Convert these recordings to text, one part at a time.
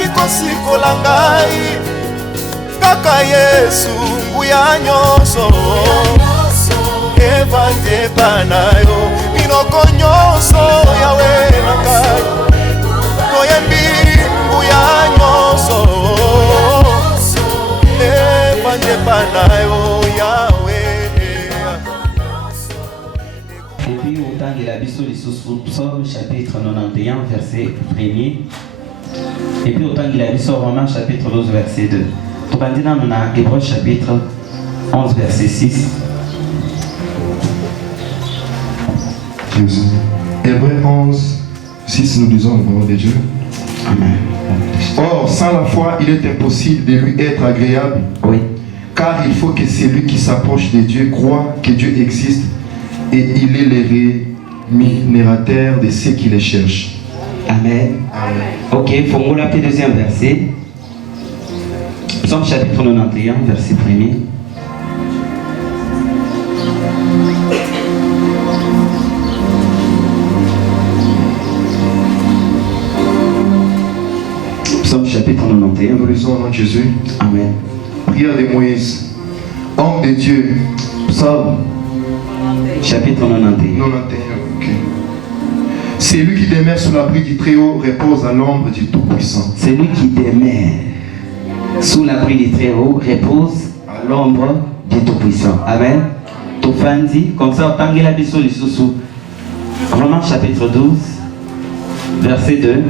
okoki kosikola ngai kaka Yesu nguya nyonso evandi epai na yo minoko nyonso yawe na ngai toyembi nguya nyonso evandi epai na yo yawe. Et puis autant de la Bible sur Psaume chapitre 91 verset 1er. Et puis autant de la Bible sur Romains chapitre 12 verset 2. Tout le monde dans Hébreux chapitre 11 verset 6. Hébreux 11, 6, nous disons le nom de Dieu. Amen. Or, sans la foi, il est impossible de lui être agréable. Oui. Car il faut que celui qui s'approche de Dieu croit que Dieu existe et il est le rémunérateur de ceux qui les cherchent. Amen. Amen. Ok, il faut nous l'appeler deuxième verset. Psaume chapitre 91, verset 1er. Psaume chapitre 91. Nous lisons au nom de Jésus. Amen. Prière de Moïse. Homme de Dieu. Psaume chapitre 91. 91. Ok. C'est lui qui demeure sous l'abri du Très-Haut repose à l'ombre du Tout-Puissant. Celui qui demeure sous l'abri du Très-Haut repose à l'ombre du Tout-Puissant. Amen. Tofandi, comme ça, Tangela Bisso Lissousou. Romains chapitre 12, verset 2.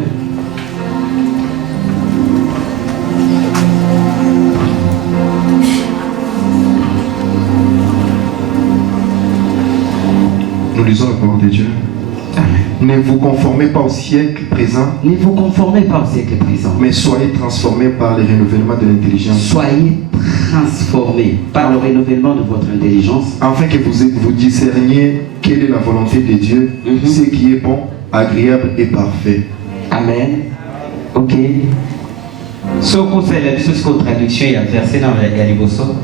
Nous lisons la parole de Dieu. Ne vous conformez pas au siècle présent, Ne vous conformez pas au siècle présent, mais soyez transformés par le renouvellement de l'intelligence, soyez transformés par le renouvellement de votre intelligence, afin que vous discerniez quelle est la volonté de Dieu, ce qui est bon, agréable et parfait. Amen. Ok. Ce que c'est la traduction, il y a un verset dans la Galiboso.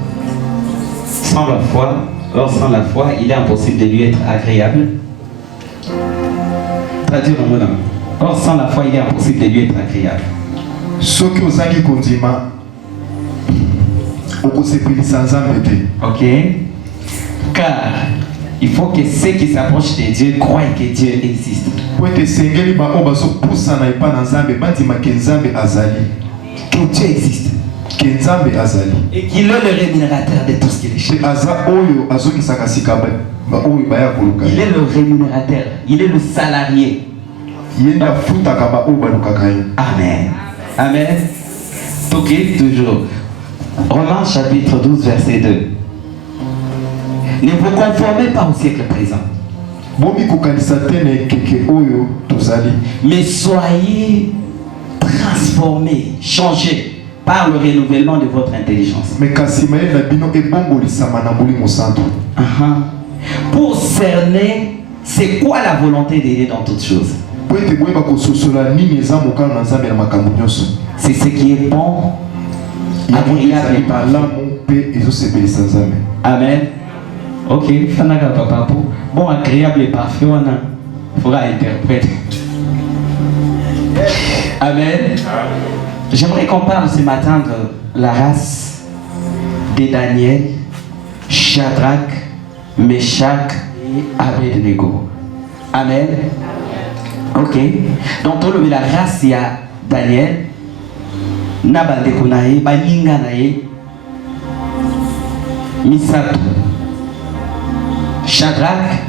Sans la foi, or sans la foi, il est impossible de lui être agréable. Traduire en mot. Or sans la foi, il est impossible de lui être agréable. Ce que vous avez dit, ok. Car il faut que ceux qui s'approchent de Dieu croient que Dieu existe. Que Dieu existe. Et qu'il est le rémunérateur de tout ce qu'il est. Il est le rémunérateur. Il est le salarié. Amen. Amen. Ok, toujours. Romains chapitre 12, verset 2. Ne vous conformez pas au siècle présent, mais soyez transformés, changés par le renouvellement de votre intelligence. Pour cerner c'est quoi la volonté de Dieu dans toutes choses. C'est ce qui est bon, agréable et parfait. Amen. Ok, bon, agréable et parfait, on faudra interpréter. Amen. J'aimerais qu'on parle ce matin de la race de Daniel, Shadrach, Meshach et Abednego. Amen. Ok. Donc, tout le la race, il y a Daniel, Nabandeko nae, Baninga nae, Misato, Shadrach,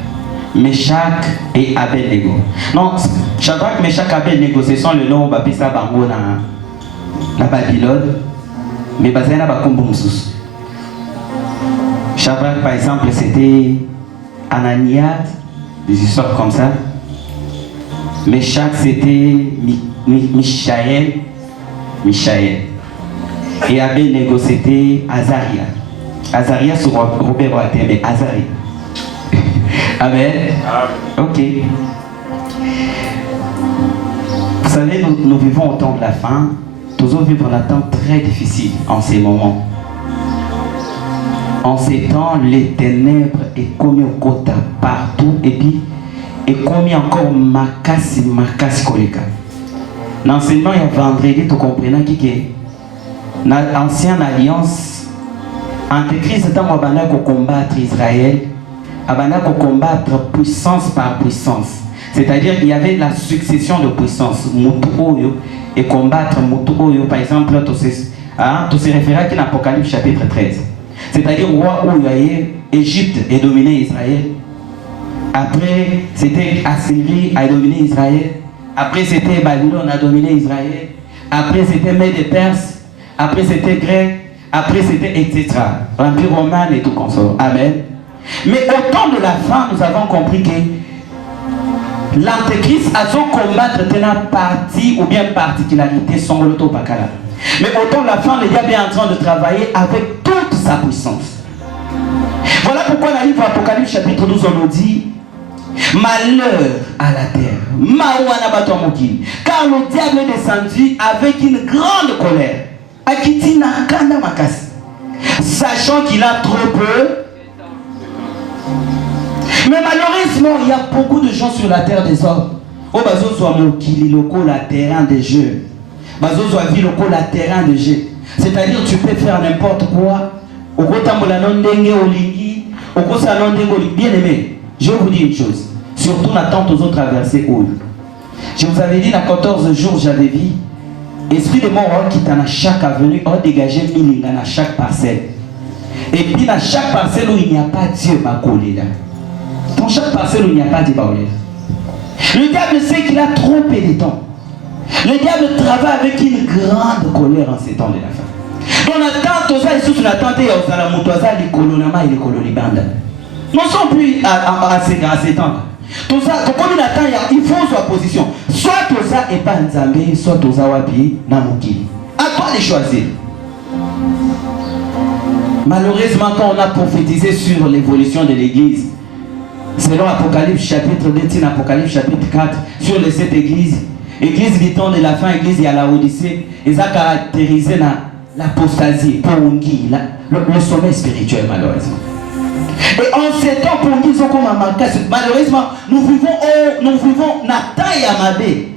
Meshach et Abednego. Non, Shadrach, Meshach, Abednego, ce sont le nom Bapisa Bango na Babylone, mais basé na Bakombo Moussous. Shadrach, par exemple, c'était Ananias, des histoires comme ça. Meshach, c'était Michaël. Et Abednego, c'était Azaria. Azaria sur Robert Water, mais Azaria. Amen. Ok. Vous savez, nous vivons au temps de la fin. Nous vivons un temps très difficile en ces moments. En ces temps, les ténèbres est commis au quota partout et puis est commis encore Makasi Koleka. L'enseignement il y a vendredi, tu comprends qui est dans l'ancienne alliance, Antéchrist est en train de combattre Israël, de combattre puissance par puissance. C'est-à-dire qu'il y avait la succession de puissances. Mutuoyo et combattre Mutuoyo, par exemple, tu se réfères à l'Apocalypse chapitre 13. C'est-à-dire roi où Égypte est dominé Israël. Après, c'était Assyrie a dominé Israël. Après, c'était Babylone a dominé Israël. Après, c'était Mède et Perse. Après, c'était Grec. Après, c'était etc. L'Empire romain et tout comme ça. Amen. Mais au temps de la fin, nous avons compris que l'Antéchrist a son combattre une partie ou bien particularité sans l'autopacala. Mais au temps de la fin, le diable est en train de travailler avec toute sa puissance. Voilà pourquoi dans le livre Apocalypse chapitre 12, on nous dit malheur à la terre, car le diable est descendu avec une grande colère, sachant qu'il a trop peu. Mais malheureusement, il y a beaucoup de gens sur la terre des hommes. Oh, bazo soit mokili loko la terrain de jeu. Bazo soit vie loko la terrain de jeu. C'est-à-dire tu peux faire n'importe quoi. Bien aimé, je vous dis une chose. Surtout n'attends aux autres traversées où. Je vous avais dit, dans 14 jours, j'avais vu esprit de mort qui est dans chaque avenue, a dégagé 1000 dans chaque parcelle. Et puis dans chaque parcelle où il n'y a pas Dieu, ma collé là. Dans chaque parcelle où il n'y a pas de baoulé. Le diable sait qu'il a trop peu de temps. Le diable travaille avec une grande colère en ces temps de la fin. Donc on attend tout ça et sous l'attente et on a montoisa les colonama et les colonibanda. Nous ne sommes plus à ces temps. Tout ça, comme il attend, il faut sa position. Soit tout ça et pas Nzambé, soit tout ça wapi namuki. À toi de choisir. Malheureusement, quand on a prophétisé sur l'évolution de l'église, selon Apocalypse chapitre 2, Apocalypse chapitre 4, sur les 7 églises, église du temps de la fin, église à la Odyssée, ils ont caractérisé l'apostasie, le sommet spirituel, malheureusement. Et en ces temps, pour nous, malheureusement, nous vivons dans taille Yamabé.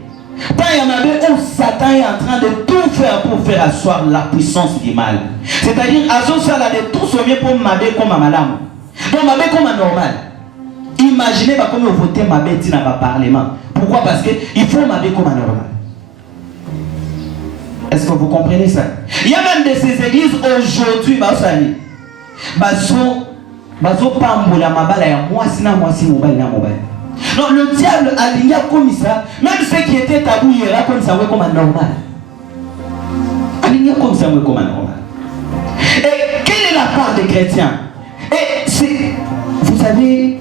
Taille Yamabé où Satan est en train de tout faire pour faire asseoir la puissance du mal. C'est-à-dire, Azo Sala de tout sauver pour Mabé comme un malam. Donc, Mabé comme un normal. Imaginez comment vous votez Mabé dans le parlement. Pourquoi? Parce qu'il faut Mabé comme un normal. Est-ce que vous comprenez ça? Il y a même de ces églises aujourd'hui, non, le diable a ligné comme ça, même ceux qui étaient tabous, il era comme ça, comme un normal. Aligné comme ça, comme un normal. Et quelle est la part des chrétiens? Et c'est, vous savez,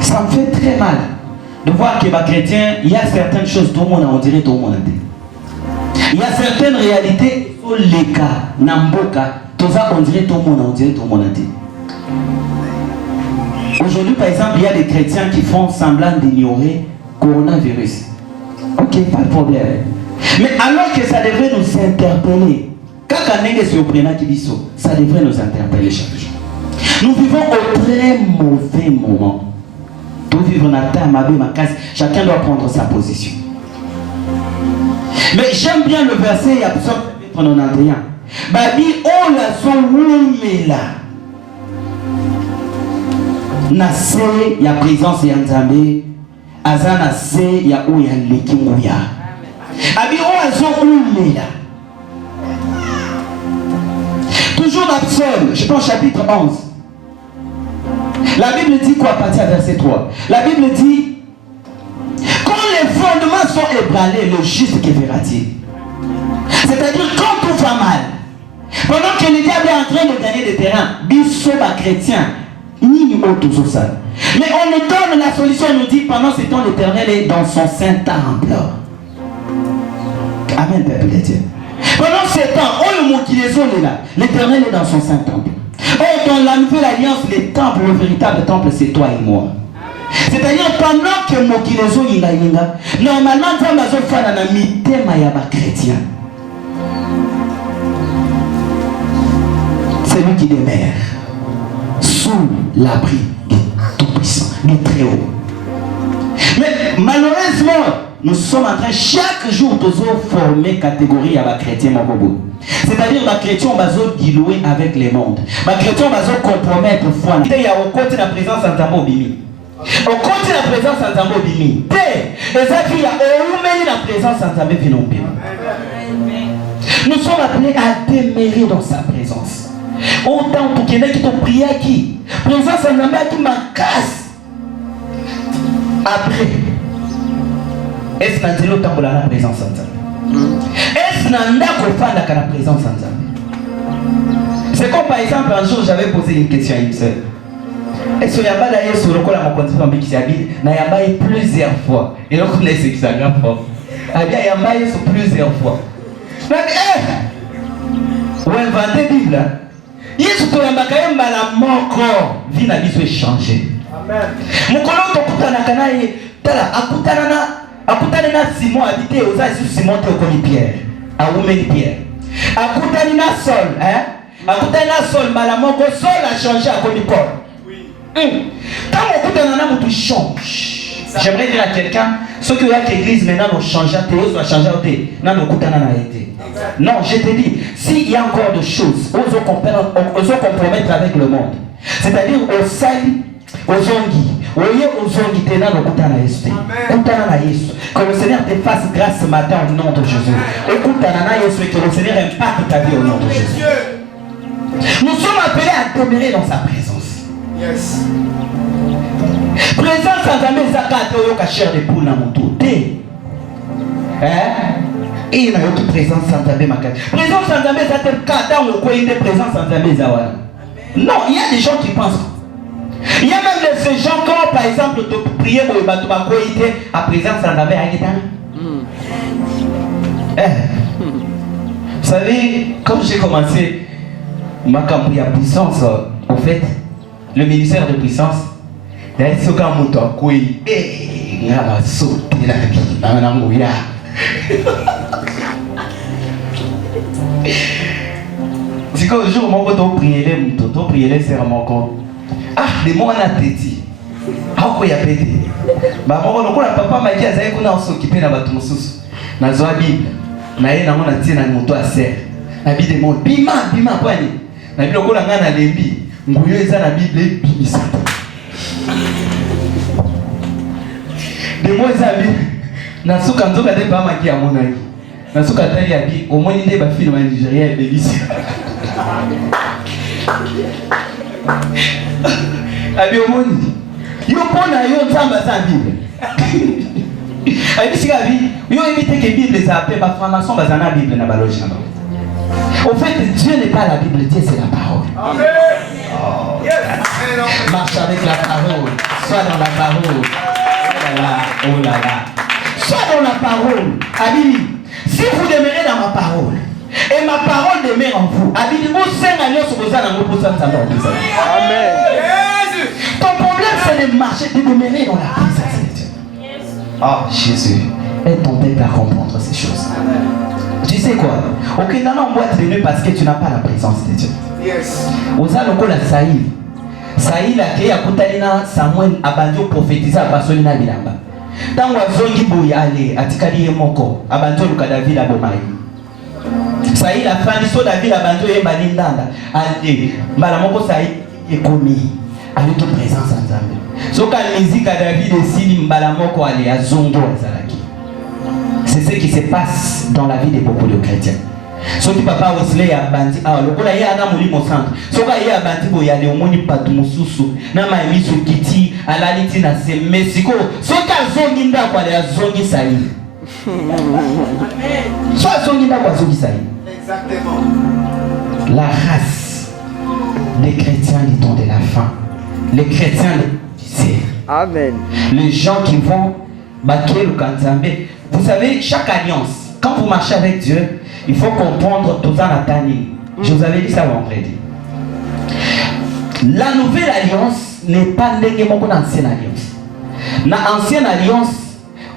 ça me fait très mal de voir que les chrétiens, il y a certaines choses, tout le monde, on dirait tout le monde. Il y a certaines réalités, les cas, Namboka, tout ça, on dirait tout le monde, on dirait tout le monde. Aujourd'hui, par exemple, il y a des chrétiens qui font semblant d'ignorer le coronavirus. Ok, pas de problème. Mais alors que ça devrait nous interpeller, quand on est surprenant qui dit ça, ça devrait nous interpeller chaque jour. Nous vivons au très mauvais moment. Tout vivre dans la terre, ma casse, chacun doit prendre sa position. Mais j'aime bien le verset, il y a besoin de 91. Babi, oh la son là. Nase ya présence ya Nzambe, aza nase ya ou ya lekinguya. Abi o azo là. Toujours dans Psaume, je pense chapitre 11. La Bible dit quoi à partir du verset 3? La Bible dit quand les fondements sont ébranlés, le juste que verra-t-il? C'est-à-dire quand tout va mal, pendant que le diable est en train de gagner des terrains, biso ba chrétien. Mais on nous donne la solution, on nous dit pendant ce temps l'Éternel est dans son saint temple. Amen, Père de Dieu. Pendant ce temps, on le mot qui les est là, l'Éternel est dans son saint temple. Oh, dans la nouvelle alliance, le temple, le véritable temple, c'est toi et moi. C'est-à-dire pendant que mot qui les est normalement, ça m'a fait un mitema yaba chrétien. C'est lui qui demeure sous l'abri du Tout-Puissant, du Très-Haut. Mais malheureusement, nous sommes en train chaque jour de former catégorie à la chrétien Makobo. C'est-à-dire la chrétien bazo dilouer avec les mondes. La chrétien bazo compromettre foi. Il y a au côté la présence en Tambo Bimi. Au côté la présence en Tambo Bimi. Et ça qui a au la présence en Tambo Bimi. Nous sommes appelés à demeurer dans sa présence. Autant pour qu'il y ait qui t'ont prié à qui. Présence en Tambo qui m'a casse. Après, est-ce que nous avons la présence en Tambo? Est-ce que nous avons la présence en Tambo? C'est comme par exemple un jour j'avais posé une question à une sœur. Est-ce qu'il y a pas d'ailleurs sur le col à mon compte qui habite? Il y a plusieurs fois. Et donc on est ce qui s'aggrave fort. Il y a sur plusieurs fois. On a inventé la Bible. Il y a ce qu'on a quand même la mort. Vie n'a pas changé. Mon collègue akutana Simon habité aux Aïs Simon te Pierre. A Oumé Pierre. Akutana Sol, akutana Sol, malamoko Sol a changé à Paul. Quand on change, j'aimerais dire à quelqu'un, ceux qui ont l'église maintenant ont changé, Théo a changé, non, je te dis, s'il y a encore des choses, osons compromettre avec le monde, c'est-à-dire au sali, aux onguis, que le Seigneur te fasse grâce ce matin au nom de Jésus. Que le Seigneur impacte ta vie au nom de Jésus. Nous sommes appelés à demeurer dans sa présence. Yes. Présence sans jamais zakate oyoka chair de poule na moto. Et il y a une présence sans jamais makati. Présence sans jamais zakate kata on ko inde présence sans jamais zawana. Non, il y a des gens qui pensent. Il y a même ces gens quand par exemple te prier pour bato ba ko inde à présence sans jamais agitana. Vous savez, comme j'ai commencé ma campagne à puissance en fait le ministère de puissance, c'est qu'au jour mon pote prier les serre mon compte. Ah, les mots on a pété. Ah quoi y a pété. Bah mon on a papa m'a dit à ça qu'on a s'occuper na batu mususu. Na zoa Bible. Na yé na mona tie na moto a serre. Na Bible de mon bima kwani. Na Bible ko na ngana lembi. Nguyo eza na Bible bimisa. De moi eza Bible. Na suka nzoka de ba maki ya mona yi. Na suka tali ya Bible omoni nde ba film ya Nigeria e belisi. Abi omoni. Yo pona yo nzamba sa Bible. Abi sika bi yo éviter que Bible ça appelle ba formation bazana Bible na baloji na. Au fait, Dieu n'est pas la Bible, Dieu c'est la parole. Amen. Oh. Yes. Marche avec la parole. Sois dans la parole. Oh là là, oh là là. Sois dans la parole. Abili, si vous demeurez dans ma parole, et ma parole demeure en vous, Abili, vous savez sur vos ânes, vous savez. Amen. Ton problème c'est de marcher, de demeurer dans la présence de Dieu. Oh Jésus, aide ton peuple à comprendre ces choses. Tu sais quoi? Ok, non, on boîte de nuit parce que tu n'as pas la présence de Dieu. Yes. Oza loko la Saïl. Saïl a créé à Koutalina Samuel Abandio prophétisa à Basolina Bilamba. Tant wazongi boya ale atikali yemoko Abandio luka David a bomai. Saïl a fani so David Abandio yemba lindanda. Ale malamoko Saïl est commis avec toute présence en Zambie. Soka musique à David et Sili mbalamoko ale a zongo azalaki. C'est ce qui se passe dans la vie de beaucoup de chrétiens. Ce qui papa Wesley a bandi, ah le kola ya na mulimo centre. Ce qui ya bandi bo ya le omoni patu mususu na maimi su kiti alaliti na se mesiko. Ce qui a zongi nda kwa le zongi saï. Amen. Soit zongi nda kwa zongi saï. Exactement. La race des chrétiens du temps de la fin. Les chrétiens du ciel. Amen. Les gens qui vont baquer le kanzambe. Vous savez, chaque alliance, quand vous marchez avec Dieu, il faut comprendre tout ça la tani. Je vous avais dit ça vendredi. La nouvelle alliance n'est pas négativement que l'ancienne alliance. Dans l'ancienne alliance,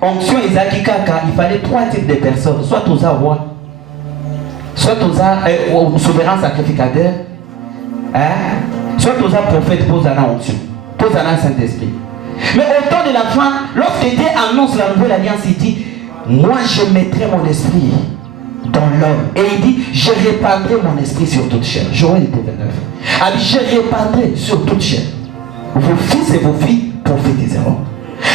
onction Isaac Kaka, il fallait 3 types de personnes. Soit aux rois, soit aux souverains sacrificateurs, soit aux prophètes pour la onction, pour la Saint-Esprit. Mais au temps de la fin, lorsque Dieu annonce la nouvelle alliance, il dit moi je mettrai mon esprit dans l'homme. Et il dit, je répandrai mon esprit sur toute chair. Joël 29. Il dit, je répandrai sur toute chair. Vos fils et vos filles prophétiseront.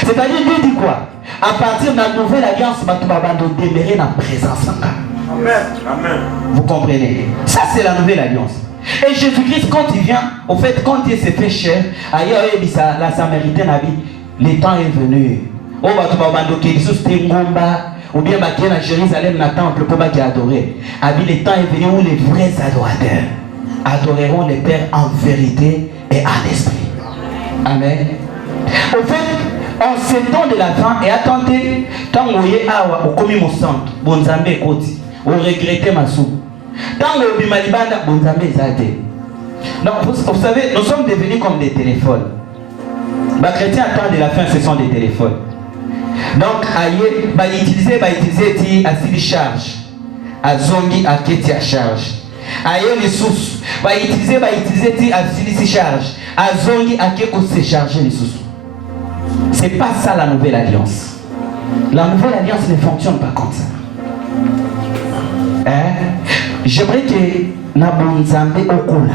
C'est-à-dire, Dieu dit quoi? À partir de la nouvelle alliance, tu vas demeurer dans la présence. Amen. Amen. Vous comprenez? Ça, c'est la nouvelle alliance. Et Jésus-Christ, quand il vient, au fait, quand il s'est fait chair, ailleurs, la Samaritaine a dit, le temps est venu. Oh, ou bien à Jérusalem, dans le temple pour adorer. Le temps est venu où les vrais adorateurs adoreront le Père en vérité et en esprit. Amen. Au fait, en ce temps de la fin, et attendez, quand vous voyez au commis mon centre, bon Zambé Koti, vous regrettez ma soupe. Quand vous voyez Malibanda, bon Zambé Zate. Donc, vous savez, nous sommes devenus comme des téléphones. Les chrétiens attendent de la fin, ce sont des téléphones. Donc, aïe, bah utiliser à charge, à zongi à keti à charge. Aïe les sous, bah utiliser à charge, à zongi à keko se charger les sous. C'est pas ça la nouvelle alliance. La nouvelle alliance ne fonctionne pas comme ça. J'aimerais que Nabonzambe Okola.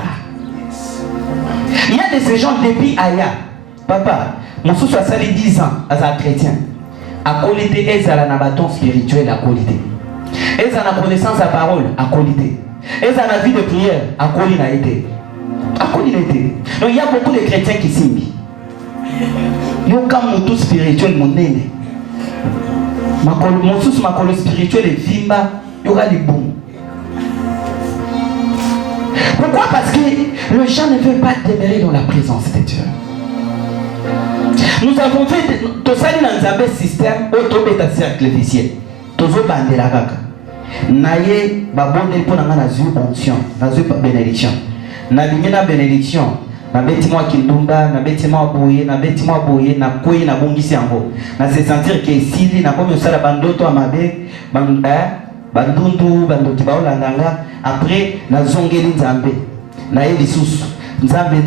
Il y a de ces gens depuis Aya. Papa, mon sous a sali 10 ans à un chrétien. À qualité, ils ont un bâton spirituel à qualité. Ils ont la connaissance à parole à qualité. Ils ont la vie de prière à qualité. À qualité. Donc il y a beaucoup de chrétiens qui signent. Il y a un tout spirituel, mon nez. Mon sous, ma colonne spirituelle est vimba, il y aura des bons. Pourquoi? Parce que le gens ne veut pas demeurer dans la présence de Dieu. Nous avons fait tout ça dans un système auto-bêta cercle vicieux. Tozo bandela kaka. Naye babonde pour na nazu onction, nazu bénédiction. Na bimina bénédiction. Na beti moi kindumba, na beti moi boye, na koyi na bongisi yango. Na se sentir que sili na comme ça la bandoto amabe, bandundu, bandoki baolanga. Après na zongeli nzambe. Na ye lisusu. Nzambe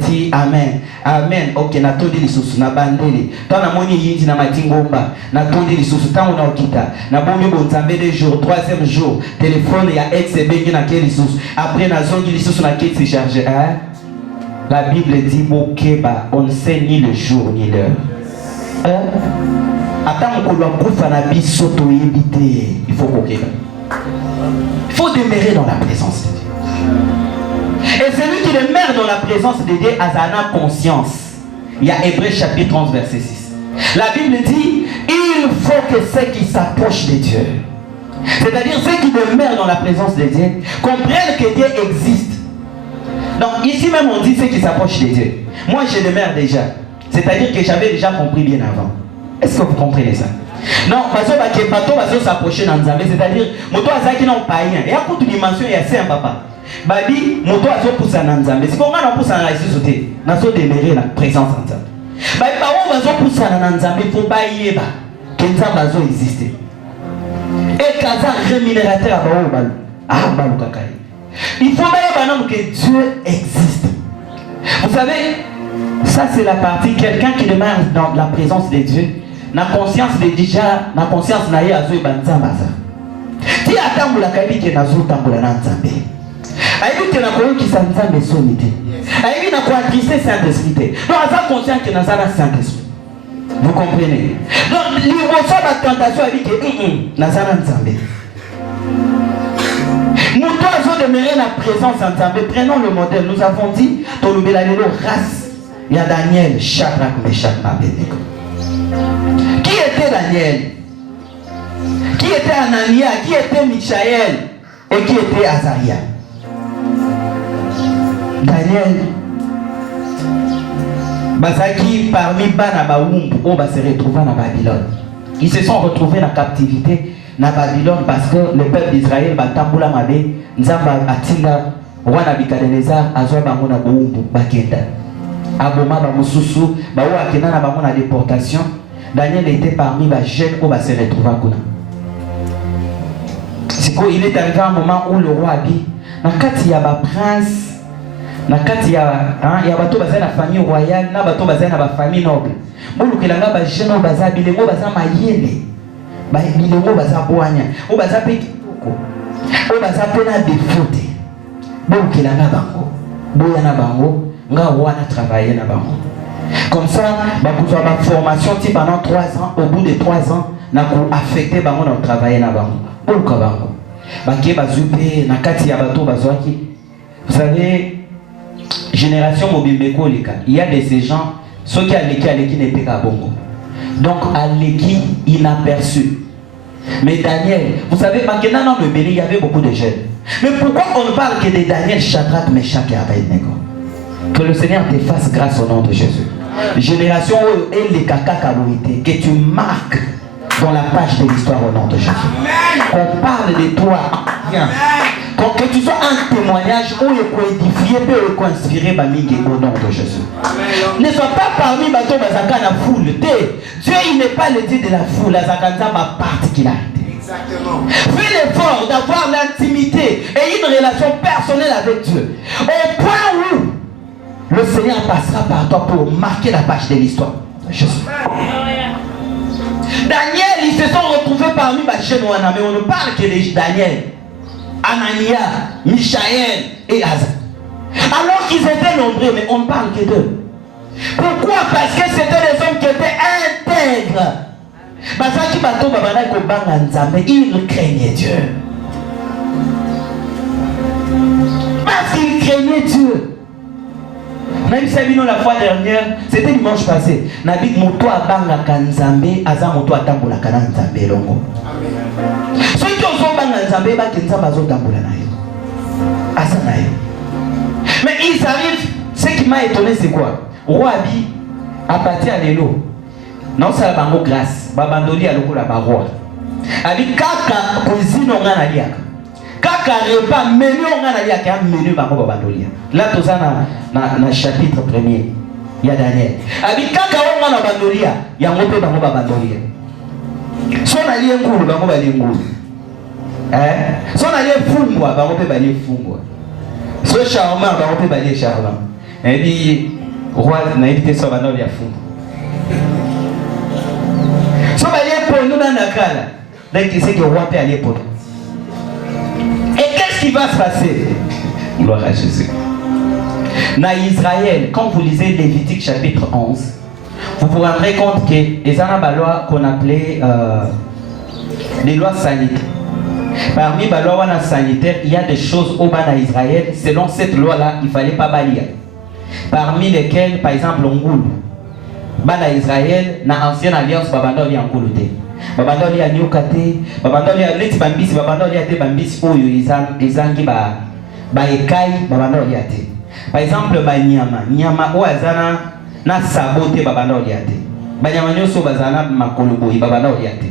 ti amen. Amen. Ok, na tondi lisusu na bandeli. Tona moni yindi na matingomba. Na tondi lisusu tango na okita. Na bombi bon nzambe de jour, 3e jour. Téléphone ya ex bengi na ke lisusu. Après na zongi lisusu na ke se charger. La Bible dit bokeba, on ne sait ni le jour ni l'heure. Attends qu'on doit kufa na biso to yebite. Il faut bokeba. Il faut demeurer dans la présence de Dieu. Et celui qui demeure dans la présence de Dieu a sa conscience. Il y a Hébreux chapitre 11 verset 6. La Bible dit, il faut que ceux qui s'approchent de Dieu, c'est-à-dire ceux qui demeurent dans la présence de Dieu, comprennent que Dieu existe. Donc ici même on dit ceux qui s'approchent de Dieu. Moi je demeure déjà. C'est-à-dire que j'avais déjà compris bien avant. Est-ce que vous comprenez ça? Non, parce que les bateaux vont s'approcher dans Nzambe, c'est-à-dire, moto azaki non païen. Et à toute dimension, il y a saint papa. Babi, moto azo poussa dans Nzambe. C'est pourquoi on pousse dans la société. Nous avons déméré la présence en Nzambe. Babi, on va poussa dans Nzambe, il faut pas y aller. Que Nzambe azo exister. Et Kaza rémunérateur à Baobal. Ah, Balou Kakai. Il faut bien que Dieu existe. Vous savez, ça c'est la partie, quelqu'un qui demeure dans la présence de Dieu. Na conscience de déjà, na conscience na ye azo banzamba ça. Ti atambula kabike na zo tambula na nzambe. Aibi te na koyo ki sa nzambe sonite. Aibi na ko attrister Saint-Esprit. Donc aza conscient que na ça Saint-Esprit. Vous comprenez? Donc il reçoit la tentation avec que na ça nzambe. Nous devons demeurer la présence en nzambe. Prenons le modèle. Nous avons dit tolubela lelo race. Il y a Daniel, Shadrach, Meshach, Abednego. Qui était Daniel? Qui était Anania? Qui était Michaël? Et qui était Azaria? Daniel, Bazaki parmi Bana Baoum, on va se retrouver dans Babylone. Ils se sont retrouvés dans la captivité dans Babylone parce que le peuple d'Israël va tamboula mabe, Nzamba atinga, roi Nabucodonosor, Azwa Bamona Baoum, Bakenda. Aboma Bamususu, Baoua Akena na Bamona déportation. Daniel était parmi les jeunes où va se retrouver à Kuna. C'est quoi? Il est arrivé à un moment où le roi a dit, il y a un prince, il y a la famille royale, il y a la famille noble. Il y a des jeunes qui ont des ba bilongo baza boanya o baza pe kitoko o baza pe na défaut bokela na bango boya na bango nga wana travailler na bango comme ça ba kuzo ba formation ti pendant 3 ans au bout de 3 ans na ko affecter bango na travailler na bango boluka bango banke bazupe na kati ya bato bazwaki. Vous savez, génération mobile kolika, il y a de ces gens ceux qui aleki n'étaient pas bongo. Donc aleki inaperçu. Mais Daniel, vous savez, maintenant dans le Béni, il y avait beaucoup de jeunes. Mais pourquoi on ne parle que de Daniel, Shadrach, Meshach et Abednego? Que le Seigneur te fasse grâce au nom de Jésus. Génération et les caca kabouité, que tu marques dans la page de l'histoire au nom de Jésus. On parle de toi. Que tu sois un témoignage où il peut édifier, il peut inspirer au nom de Jésus. Ne sois pas parmi les la foule. Dieu, il n'est pas le Dieu de la foule. Ma particularité. Exactement. Fais l'effort d'avoir l'intimité et une relation personnelle avec Dieu. Au point où le Seigneur passera par toi pour marquer la page de l'histoire. Jésus. Daniel, ils se sont retrouvés parmi les jeunes, mais on ne parle que de Daniel, Anania, Michaël et Asa. Alors qu'ils étaient nombreux, mais on ne parle que d'eux. Pourquoi? Parce que c'était des hommes qui étaient intègres. Ils craignaient Dieu. Parce qu'ils craignaient Dieu. Même si la fois dernière, c'était dimanche passé. Nabik moto abanga kanzambe, aza moto atambola kana nzambe longo. Ceux qui ont banga nzambe ba kenza bazo tambola nayo. Asa nayo. Mais ils arrivent, ce qui m'a étonné c'est quoi? Roi Abi a parti à l'élo. Non ça bango grâce, babandoli à loko la baroi. Abi kaka cuisine on a liaka. Kaka repas menu on a liaka menu bango babandoli. Là tout ça na chapitre 1er. Il y a Daniel. Abi kaka on a bandolia, ya ngope bango babandolia. Son allié ngulu bango bali ngulu. Son allié fungwa bango pe bali fungwa. So charmant bango pe bali charmant. Et puis roi na été so bandolia fungwa. So bali pondo na nakala. Donc c'est que roi peut aller pour. Et qu'est-ce qui va se passer? Gloire à Jésus. Dans Israël, quand vous lisez Lévitique chapitre 11, vous vous rendrez compte que les loi qu'on appelait des lois sanitaires. Parmi les lois sanitaires, il y a des choses au bas d'Israël. Selon cette loi-là, il ne fallait pas balayer. Parmi lesquelles, par exemple, l'Ongoul. Bana Israël, dans l'ancienne alliance, Babandoli en Koulouté. Babandoli a Nyokate, Babandoli a Leti Bambis, Babandoli a Te Bambis, Oyo, Izangi, Baekai, Babandoli a Te. Par exemple, Nyama, Oazana, na sabote Babandoli a Te. Banyama Nyoso Bazana, Makolobo, Babandoli a Te.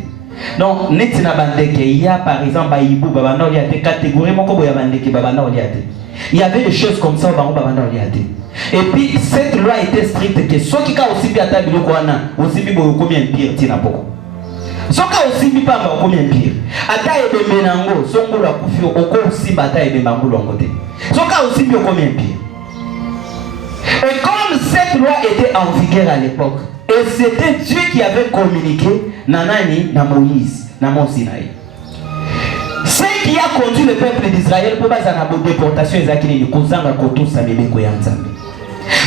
Donc, Netina Bandeke, il y a par exemple, Baïbou, Babandoli a Te, catégorie, Mokobo Yabandeke, Babandoli a Te. Il y avait des choses comme ça au Babandoli a Te. Et puis cette loi était stricte que ceux qui ont aussi bien tablé aussi bien combien pire tina poko. Ceux qui aussi bien pas combien pire. Ata ebe menango songo la kufi oko aussi bata ebe bango longote. Ceux qui aussi bien combien pire. Et comme cette loi était en vigueur à l'époque, et c'était Dieu qui avait communiqué nanani na Moïse na Mont Sinaï. Ce qui a conduit le peuple d'Israël pour passer à la déportation exactement kozanga koto samebe ko yanzambe.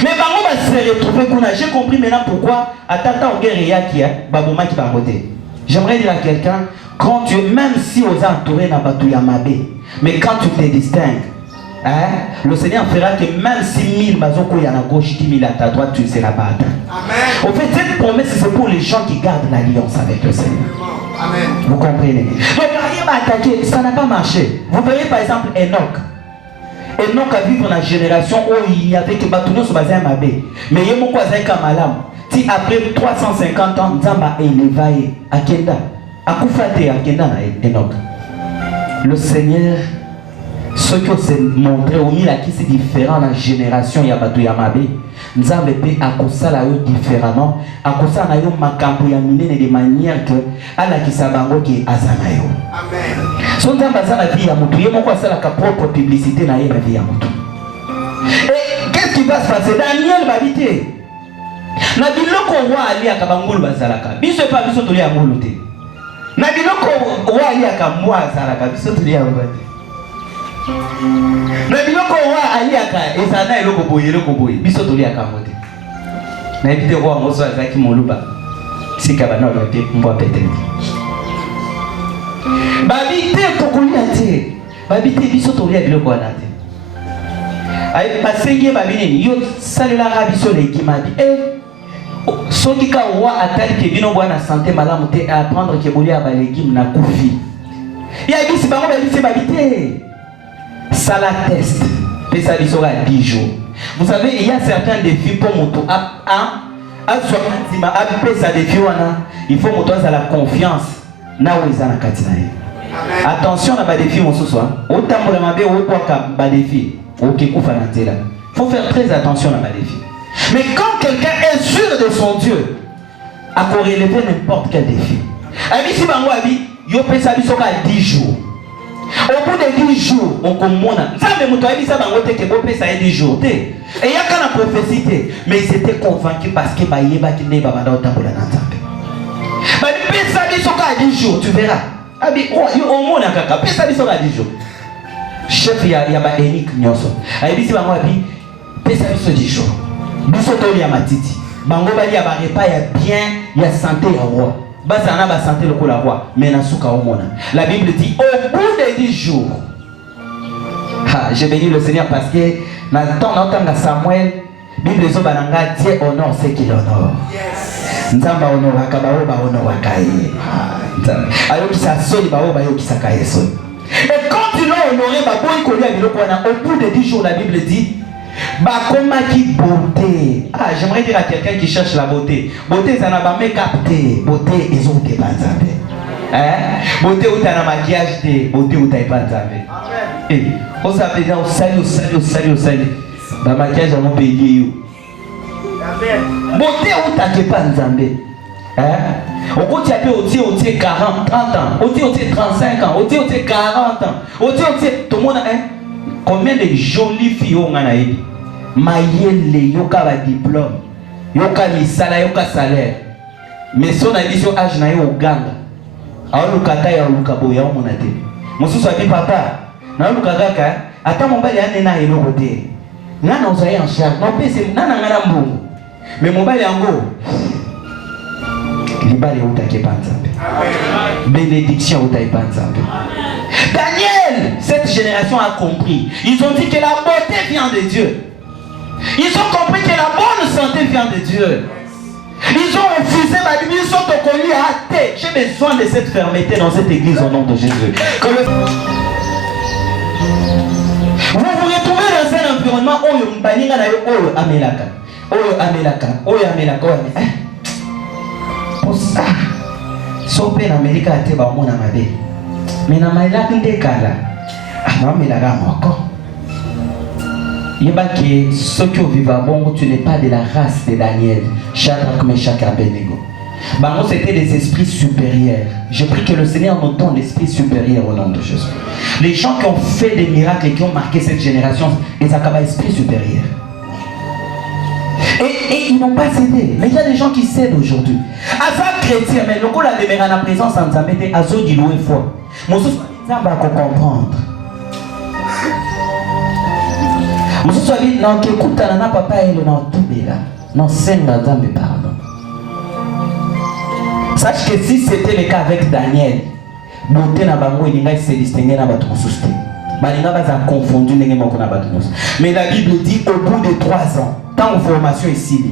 Mais bango va se retrouver qu'on a. J'ai compris maintenant pourquoi à tata en guerre qui a baboma qui va voter. J'aimerais dire à quelqu'un, quand tu, même si aux entourés n'a pas tout yamabé, mais quand tu te distingues, le Seigneur fera que même si 1000 bazoko y en a gauche, 10 000 à ta droite, tu ne seras pas atteint. Amen. Au fait, cette promesse, c'est pour les gens qui gardent l'alliance avec le Seigneur. Amen. Vous comprenez? Donc, rien va attaquer, ça n'a pas marché. Vous verrez par exemple Enoch. Enoch a vécu dans la génération où il y avait que Batounion sur Bazin Mabé. Mais il y a beaucoup de Kamalam. Si après 350 ans, Nzamba est élevé à Kenda. À Koufate à Kenda, Enoch. Le Seigneur, ce qui s'est montré au milieu qui c'est différent dans la génération Yabatou Yamabé. Nzamba peut accoucher différemment. Accoucher na yo makambo ya minene de manière que ala kisabango ki azanayo. Amen. Son Nzamba za la vie ya mutu, yemo kwa sala ka propre publicité na ye la vie ya mutu. Et qu'est-ce qui va se passer? Daniel va vite. Na biloko wa ali akabangulu bazalaka. Biso pa biso toli ya ngulu te. Na biloko wa aliaka mwaza la kabiso tulia ngwate. Na biloko wa aliaka ezana eloko boye biso tulia kamote. Na ebite kwa ngoso azaki moluba. Sika bana lote mbwa pete. Babite tokolia te. Babite biso tulia biloko wana te. Ay pasengi babineni yo salela rabiso le kimabi. Soki ka wa atali ke bino bwana santé malamu te à apprendre ke bolia ba légumes na kufi. Ya bisi bango ba bisi babite. Sala test. Pesa biso ga 10 jours. Vous savez, il y a certains défis pour moto il faut moto à la confiance na wezana katina. Attention à ba défi mon soir. Otambola mabe o kwa ba défi. OK kufa na tela. Faut faire très attention à ba défi. Mais quand quelqu'un est sûr de son Dieu, à relever n'importe quel défi. Abisi bango abi yo pesa biso ka 10 jours. Au bout de 10 jours, on comprend. Ça me montre ça bango te ke bo pesa 10 jours te. Et il y a quand la prophétie mais ils étaient convaincus parce que bayeba ki ne baba da otambola na nzambe. Ba pesa biso ka 10 jours, tu verras. Abi au mona kaka pesa biso ka 10 jours. Chef ya ba Eric Nyoso. Abisi bango abi pesa biso 10 jours. Biso to ya matiti. Bango bali ya ba repas ya bien, ya santé ya roi. Bazana ba santé le la roi, mais na suka omona. La Bible dit au bout de 10 jours. Je bénis le Seigneur parce que dans le temps d'entendre Samuel, Bible zo bananga Dieu honore ceux qui l'honorent. Yes. Nzamba honore kabao ba honore kaye. Alors qui ça soli ba o ba yo qui ça kaye soli. Et quand tu l'as honoré ba boy ko lia biloko na au bout de 10 jours la Bible dit Bakoma qui beauté. J'aimerais dire à quelqu'un qui cherche la beauté. Beauté, ça n'a pas capté. Beauté, ils ont été banzabé. Beauté, où t'as un maquillage, beauté, où t'as pas banzabé. Et, on s'appelle là, salut. Bah, maquillage, on peut payer. Beauté, où t'as pas banzabé. On continue à payer au 40, 30 ans, au 35 ans, au 40 ans, au tout le monde, combien de jolies filles ont gagné? Maïele, yoka la diplôme, yoka misala, yoka salaire. Mais son addition âge na yo ganga. Alors lukata ya lukabo ya monate. Mosusu abi papa, na lukaka ata mobali ane na eloko te. Ngana ozaye en charge, non pese nana ngana mbungu. Mais mobali yango libali utake panzambe. Bénédiction utake panzambe. Daniel, cette génération a compris. Ils ont dit que la beauté vient de Dieu. Ils ont compris que la bonne santé vient de Dieu. Ils ont refusé ma Bible, ils sont connus à athées. J'ai besoin de cette fermeté dans cette église au nom de Jésus. Vous vous retrouvez dans un environnement où Oyo Amelaka. Pour ça, Sopé en Amérique a été mon amade. Mais na mailaki ndekala amelaka moko yebaki soki oviva bongo tu n'es pas de la race de Daniel, Shadrach, Meshach et Abednego. Bango c'était des esprits supérieurs. Je prie que le Seigneur nous donne l'esprit supérieur au nom de Jésus. Les gens qui ont fait des miracles et qui ont marqué cette génération, ils ont un esprit supérieur. Et ils n'ont pas cédé. Mais il y a des gens qui cèdent aujourd'hui. À ça chrétien, mais le coup la demeure en présence en Zambété, à ceux qui louent foi. Mon souci, ça va comprendre. Mon souci, non, qui écoute, n'a papa et le nom tout là. Non, c'est un Zambé, pardon. Sache que si c'était le cas avec Daniel, beauté na bango il va se distinguer na bato mosuste. Balinga baza confondu ndenge moko na bato mosuste. Mais la Bible dit au bout de 3 ans, tant formation ici,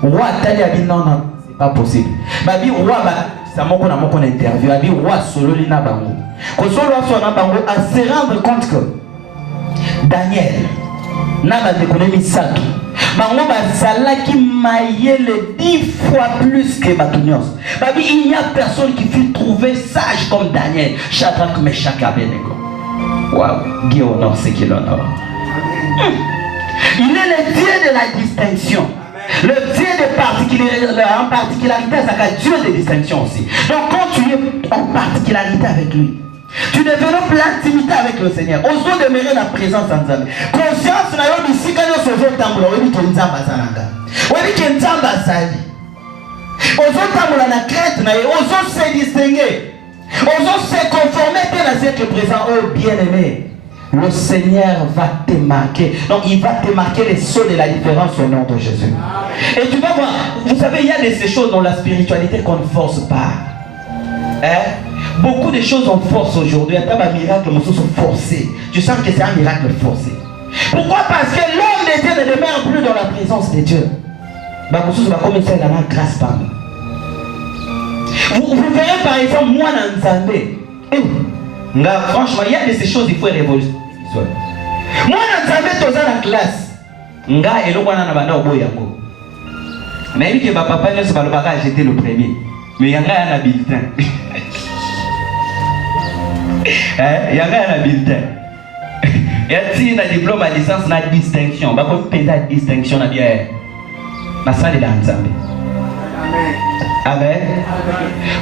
roi tali abi non, c'est pas possible. Babi roi ba sa moko na moko na interview, abi roi solo li na bango. Ko solo so na bango à se rendre compte que Daniel na ba d'économie sato. Bango bazalaki mayele 10 fois plus que Batunios. Babi il n'y a personne qui fut trouvé sage comme Daniel, Shadrach, Meshach et Abednego. Waouh, Dieu honore ce qu'il honore. Il est le Dieu de la distinction. Le Dieu de en particularité, c'est Dieu de distinction aussi. Donc quand tu es en particularité avec lui, tu développes l'intimité avec le Seigneur. Osons demeurer la présence en Zambé. Conscience na yo bisika yo sozo tambola oyebi ke nzamba zalanga. Oyebi ke nzamba zali. Ozo tambola na crainte na yo, ozo se distinguer. Osons se conformer à cette présent, oh bien-aimé. Le Seigneur va te marquer. Donc il va te marquer les sauts de la différence au nom de Jésus. Et tu vas voir, vous savez, il y a de ces choses dans la spiritualité qu'on ne force pas. Hein? Beaucoup de choses on force aujourd'hui. Il y a des miracles qui sont forcés. Tu sens que c'est un miracle forcé. Pourquoi? Parce que l'homme de Dieu ne demeure plus dans la présence de Dieu. Vous va commencer à la grâce par nous. Vous verrez par exemple, moi dans Nzambé. Franchement, il y a de ces choses il faut révolutionner. Moi dans Nzambé, tu es dans la classe. Nga et le wana na banda oboyango. Mais il dit que papa ne se va pas jeter le premier. Mais il y a un bulletin. Il y a un bulletin. Il y a un diplôme à licence, na distinction. Bah comme pédale à distinction na bien. Ma salle est dans Nzambé. Amen.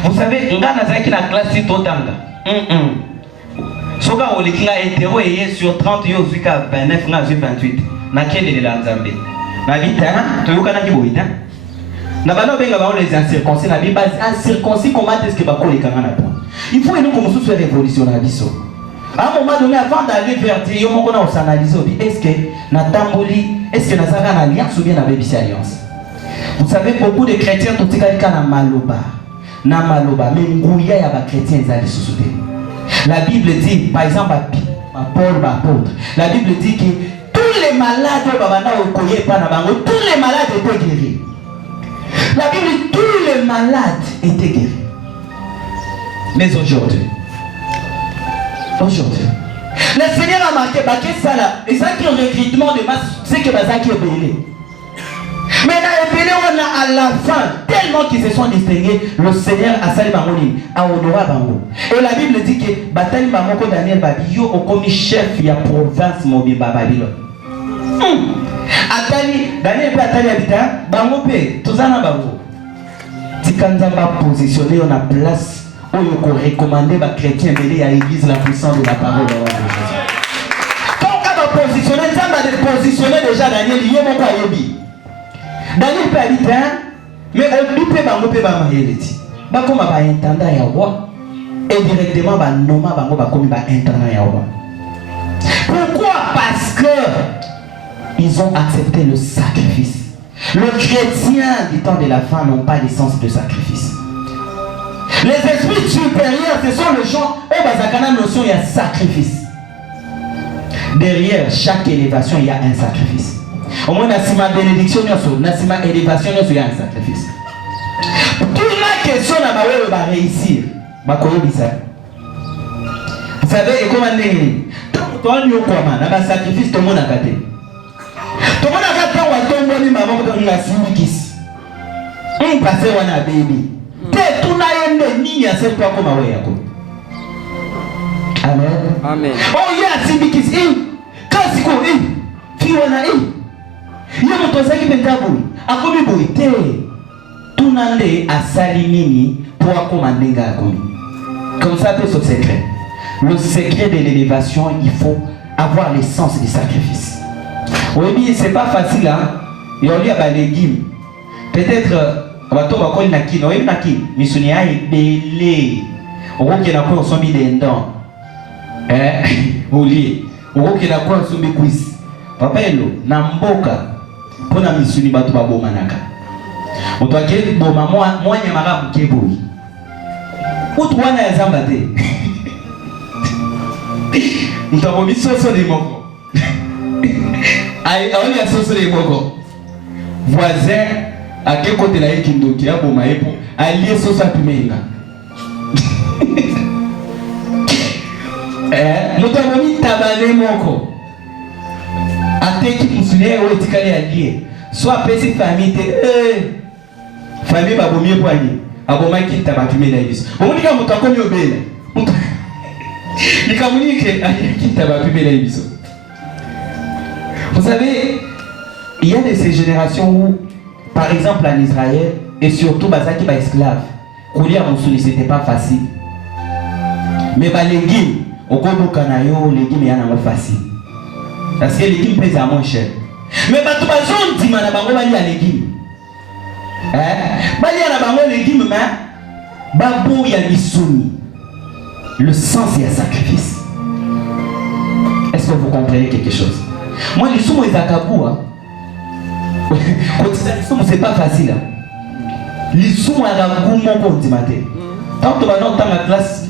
Vous savez, on a dans la classe si totanga. Soka on l'écrit hétéro et sur 30 jusqu'à 29 28. Na quel est l'Anzambé? Na vita, tu yoka na kiboita. Na bano benga ba les incirconcis na biba incirconcis comment est-ce que ba ko lekanga na point. Il faut nous comme faire révolution na biso. À un moment donné avant d'aller vers Dieu, yo moko na s'analyser est-ce que na tamboli, est-ce que na saka na alliance ou bien na bébé alliance. Vous savez, beaucoup de chrétiens tout cas na maloba, mais ngouya ya ba chrétiens ezali sous. La Bible dit, par exemple, à Paul, apôtre, la Bible dit que tous les malades, tous les malades étaient guéris. La Bible dit que tous les malades étaient guéris. Mais aujourd'hui, le Seigneur a marqué ça là, et ça qui est un recrutement de masse, c'est que Bazaki est béni. Mais on a à la fin, tellement qu'ils se sont distingués, le Seigneur a salé Bangoni, a honoré Bango. Et la Bible dit que Batali Bamoko Daniel Babiyo a commis chef de la province mobile Babylone. Atali, Daniel Atali habitant, Bango P, Tozana Bango. Tikanza va positionner en place où il faut recommander les chrétiens mêlés à l'église la puissance de la parole de Jésus. Quand on va positionner, ça va positionner déjà Daniel, il y a mon payebi. Daniel peut habiter, mais on peut pas m'aider. Bah comme un intendant ya roi et directement bah nomma bah comme un intendant ya roi. Pourquoi? Parce que ils ont accepté le sacrifice. Les chrétiens du temps de la fin n'ont pas de sens de sacrifice. Les esprits supérieurs, ce sont les gens où bazakana notion il y a sacrifice. Derrière chaque élévation il y a un sacrifice. Au moins, dans ma bénédiction, dans ma élévation, il y a un sacrifice. Toute la question va réussir. Vous savez, comment on est? Quand on est un sacrifice, tout le monde a gâté. Tout le monde a gâté, on va tomber, maman, on a simikis. On passe, on a baby. Tout le monde a ni à cette fois comme Amen. Amen. Oh, il y a simikis. Quand c'est quoi? Fiona, il y a mon tosa qui vient d'abord. A commis boité. Tout le monde a salimini pour commander un commis. Comme ça, c'est ce secret. Le secret de l'élévation, il faut avoir l'essence du sacrifice. Oui, mais c'est pas facile, hein. Il y a des légumes. Peut-être, on va tomber na kin. Oui, na kin. Mais ce n'est pas belé. On voit qu'il y a quoi, on s'en met des dents. On lit. On voit qu'il y a quoi, on s'en met cuisse. Papa, na mboka. Pour na misuni batu babo manaka. On doit dire bon moi nyamara mkeboi. Utu wana ya zambate. Mtamo misoso de moko. Ai on ya soso de moko. Voisin à quel côté la ekindoki abo maepo allié soso apimenga. Mtamo mitabane moko. Ateki musune o etikali allié soit petite famille famille ba bomie poani aboma kita ba tumela ibiso omunika mutu akomi obela nikamunike kita ba tumela ibiso. Vous savez, il y a de ces générations où par exemple en Israël et surtout bazaki ba esclave courir à musuni c'était pas facile, mais ba légumes okoboka na yo légumes yana mo facile. Parce que les légumes pèsent à moins cher. Mais quand tu vas zone dis mana bango bali à légumes. Bali à la bango légumes mais babo ya misuni. Le sang, c'est un sacrifice. Est-ce que vous comprenez quelque chose? Moi, les sous, ils acabou. C'est pas facile. Les sous, ils acabou, mon compte, tant que dans ma classe,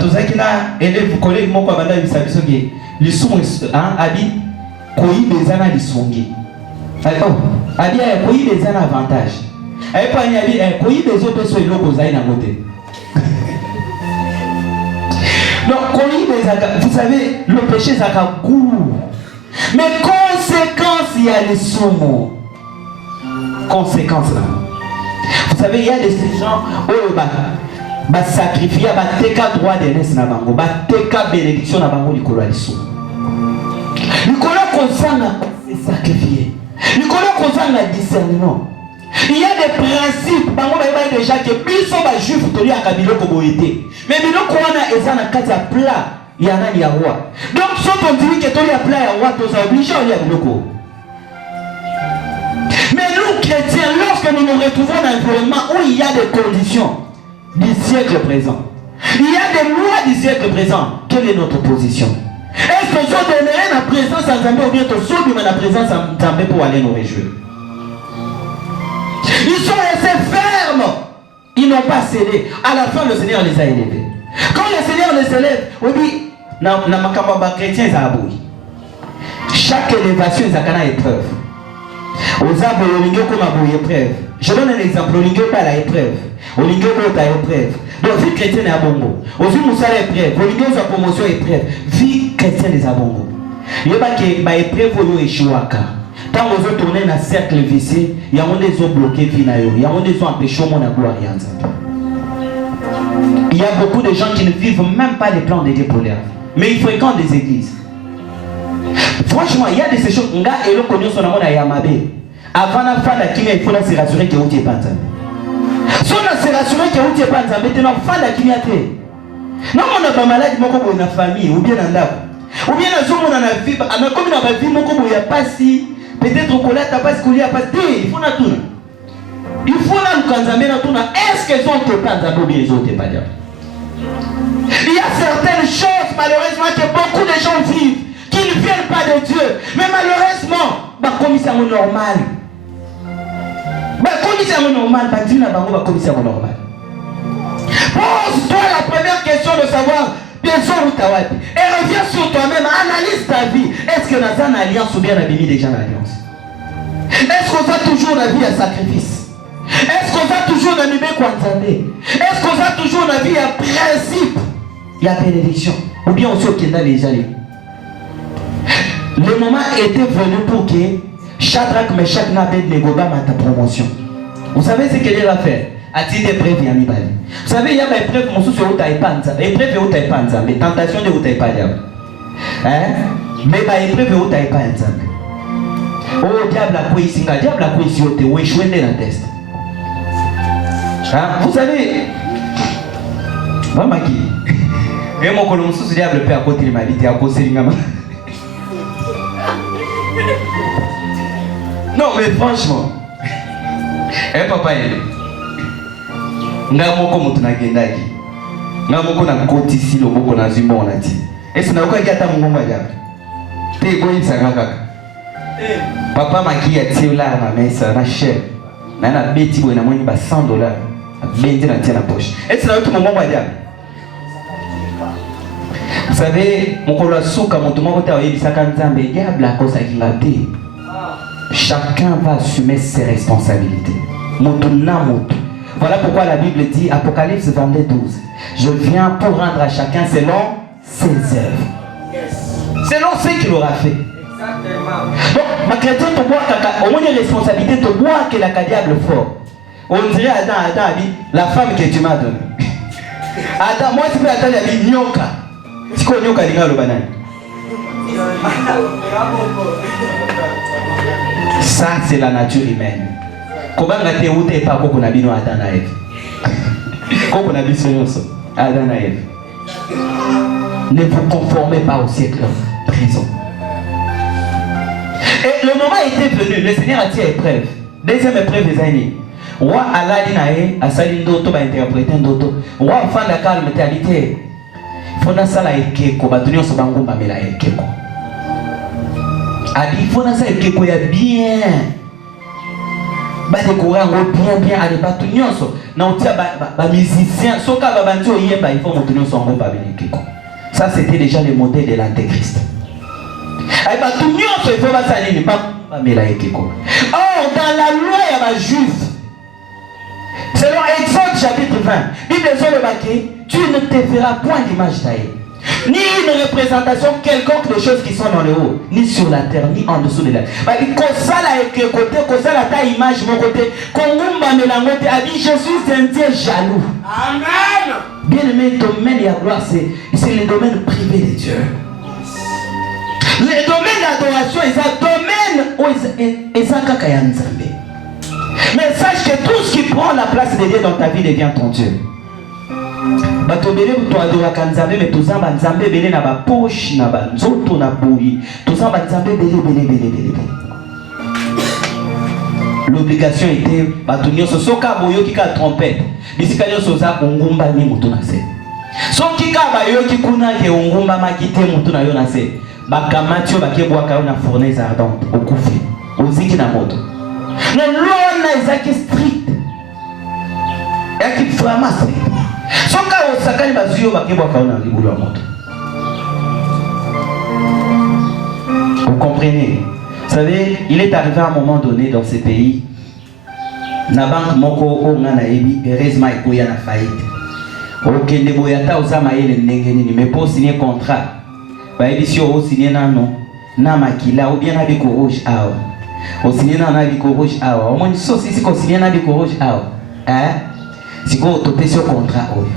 tout ça qui a élève collègue, mon commandant, il s'habille sur les sous, habit, koji des années de songi. Habit, koji des années avantage. Et pas y habit, koji des autres sur le logo, ça y est, côté. Donc, vous savez, le péché, ça a goût. Mais conséquence, il y a les sous-mots. Conséquence là. Vous savez, il y a des gens qui sacrifier, qui ont droit de naissance, qui ont bénédiction, qui ont droit de sous. Les collègues qui sont sacrifiés. Les collègues qui sont discernement. Il y a des principes, déjà que plus on va juif, tu as kabilo koboité. Mais nous on a ezana kata plat, il y en a ni roi. Donc si on dit que tu as plat ya roi, tu es obligé à aller biloko. Mais nous chrétiens, lorsque nous nous retrouvons dans un environnement où il y a des conditions du siècle présent, il y a des lois du siècle présent, quelle est notre position? Est-ce que je donnerai la présence à Zambé ou bien tu sauves la présence à Zambé pour aller nous réjouir? Ils sont restés fermes. Ils n'ont pas cédé. À la fin, le Seigneur les a élevés. Quand le Seigneur les élève, on dit, dans ma chrétien, ça a bouilli. Chaque élévation, ça a une épreuve. Aux arbres, au lingue, comme à bouillir épreuve. Je donne un exemple. Au lingue, pas la épreuve. Au lingue, pas la épreuve. Donc, vie chrétienne est à bongo. Au vie moussala épreuve. Au lingue, sa promotion épreuve. Vie chrétienne est à bongo. Il n'y a pas que l'épreuve, vous échouez. Quand vous tournez dans le cercle vicieux, il y a des gens bloqués, il y a des gens empêchés de gloire. Il y a beaucoup de gens qui ne vivent même pas les plans de Dieu pour leur vie. Mais ils fréquentent des églises. Franchement, il y a des choses. Il y a des gens qui ont Yamabe. Avant la fin de la kimia, il faut se rassurer que vous n'êtes pas ensemble. Si on se rassurer que vous n'êtes pas ensemble, maintenant, fin de la kimia. Non, on n'a pas malade, on a une famille, ou bien un arbre. Ou bien on a une vie, comme on a une vie, on n'a pas si. Peut-être qu'on n'a pas ce qu'il y a pas. Il faut la tourner. Il faut la tourner. Est-ce qu'ils ont été pas ou bien ils ont été pas? Il y a certaines choses, malheureusement, que beaucoup de gens vivent, qui ne viennent pas de Dieu. Mais malheureusement, comme c'est normal. Comme c'est normal, comme c'est normal. Pose-toi la première question de savoir. Bien sûr, et reviens sur toi-même, analyse ta vie. Est-ce que dans une alliance ou bien abîmé déjà l'alliance? Est-ce qu'on a toujours la vie à sacrifice? Est-ce qu'on a toujours la vie à Kwanzamé? Est-ce qu'on a toujours la vie à principe? Il y a bénédiction. Ou bien aussi au Kenda les alliés. Le moment était venu pour que Shadrach, Meshach, Abednego ma ta promotion. Vous savez ce qu'il va faire? A titre d'épreuve, il y a mis bali. Vous savez, il y a des épreuves, mon souci, où tu n'as pas épreuve, où tu n'as pas ensemble. Mais tentation, où tu n'as pas diable. Mais les épreuve, où tu n'as pas ensemble. Oh, diable a quoi ici, diable a quoi ici, où échoué dans le test. Vous savez, maman qui et mon colon sous diable peut à côté de ma vie, tu es à côté de ma vie. Non, mais franchement, papa, ngamoko mutu nagendaki ngamoko na kotisi loboko na zimbo onati esi na kwa kiata mungomba jabe te ko insanga kaka papa maki atiola na mesa na chef na beti boy na moni ba $100 benti na tia na poche esi na kwa mungomba jabe. Vous savez mokolo suka mutu moko ta oyebisaka nzambe diable akosa kingate. Chacun va assumer ses responsabilités. Mutu na mutu. Voilà pourquoi la Bible dit, Apocalypse 22:12, je viens pour rendre à chacun selon ses œuvres. Yes. Selon ce qu'il aura fait. Exactement. Donc, ma chrétienne, tu vois, au moins une responsabilité, tu vois que la diable fort. On dirait, Adam, la femme que tu m'as donnée. Adam, moi, tu peux attendre, il dit, nyoka. Tu connais nyoka, il y a le banane. Ça, c'est la nature humaine. Comment tu as pas beaucoup de bino Adam et Ève? Comment on a vu Adam et Ève? Ne vous conformez pas au siècle présent. Et le moment était venu, le Seigneur a dit épreuve. Deuxième épreuve des années. Roi Allah dinae, Asali Ndoto va interpréter Ndoto. Roi fan la calme t'es habité. fona sala ekeko batunyo so bangomba mela ekeko adi fona sala ekeko ya bien ba décorer ngo bien ale batunyo so na otia ba musicien soka ba bantu oyemba il faut motunyo so ngomba mela ekeko. Ça c'était déjà le modèle de l'antéchrist. Ay batunyo so il faut ba salini ba mela ekeko. Or dans la loi il y a ba juif. Selon Exode chapitre 20, Bible sur le baquet, tu ne te feras point d'image taillée, ni une représentation quelconque des choses qui sont dans le haut, ni sur la terre, ni en dessous de la terre. Je suis un Dieu jaloux. Amen. Bien aimé, le domaine de la gloire, c'est le domaine privé de Dieu. Le domaine d'adoration, c'est un domaine où il y a un Nzambe. Mais sache que tout ce qui prend la place de Dieu dans ta vie devient ton Dieu. Batobele to adora kanzambe mais tozamba nzambe belé na ba poche na ba nzoto na boyi. Tozamba nzambe belé. L'obligation était batunyo soka boyo kika trompette. Bisika nyoso za ongumba ni mutu na se. Soki ka bayo kikuna ke ongumba makite mutu na yo na se. Bakamatio bakebwaka na fournaise ardente okufi. Oziki na moto. Mais l'on est strict. Et qui vraiment strict. Son cas au sakani bazio bakebwa kaona libulu ya moto. Vous comprenez? Vous savez, il est arrivé à un moment donné dans ces pays. Na banque moko ongana ebi heureusement ikoya na faillite. Okende boyata osama yele ndenge nini mais pour signer contrat. Ba ebi o signer nano na makila ou bien na biko rouge awa. O signer na biko rouge awa. O moni so si ko signer na biko rouge awa. Si ko topé sur contrat oyo.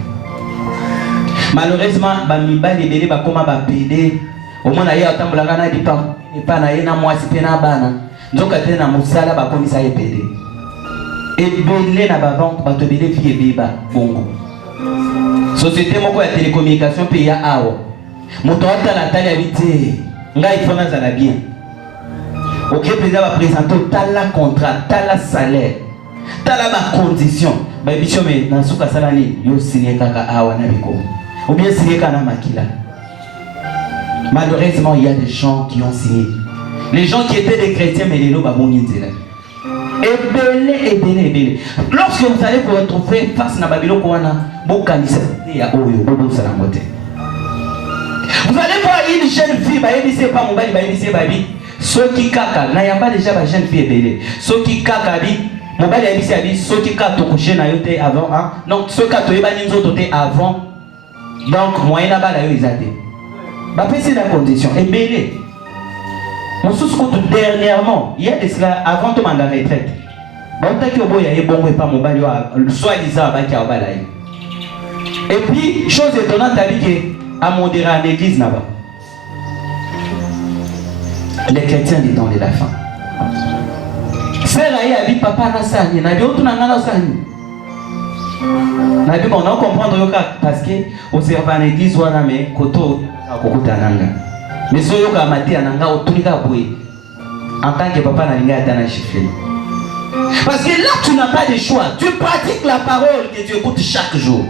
Malheureusement ba mibali belé ba koma ba PD. Au moins aye atambulanga na dipa pa na ye na mwasi pe na bana. Nzoka te na musala ba komisa ye PD. Et belé na ba banque ba to belé fi ebeba bongo. Société moko ya télécommunication pe ya awa. Moto atala tali habité. Ngai fona za la bien. OK, président va présenter tala contrat, tala salaire. Tala ba condition. Ba bicho me na suka sala ni yo signé kaka awa na biko. Ou bien signé kana makila. Malheureusement, il y a des gens qui ont signé. Les gens qui étaient des chrétiens mais les lots ba bongi nzela. Ebele. Lorsque vous allez vous retrouver face na Babylone kwana, bokanisa ya oyo bobo salamote. Vous allez voir une jeune fille, ba yebise pas mobali ba yebise babi, soki kaka na yamba déjà ba jeune fille ebele. Soki kaka bi mobali yebise abi soki kaka to coucher na yote avant hein. Donc soki kaka to yebani nzoto te avant. Donc moyen na ba la yo izate. Ba pesi la condition ebele. On se trouve dernièrement, il y a de cela avant de demander la retraite. Soit-disant et puis, chose étonnante, à modérer à l'église là-bas. Les chrétiens du temps de la fin. C'est là il y a dit papa na sani, na d'autres na sani. Na dit on comprendre parce que au servant à l'église ou à la main, koto kokutananga. Mais si on a maté en tant que papa n'a rien chiffré. Parce que là tu n'as pas de choix. Tu pratiques la parole que tu écoutes chaque jour.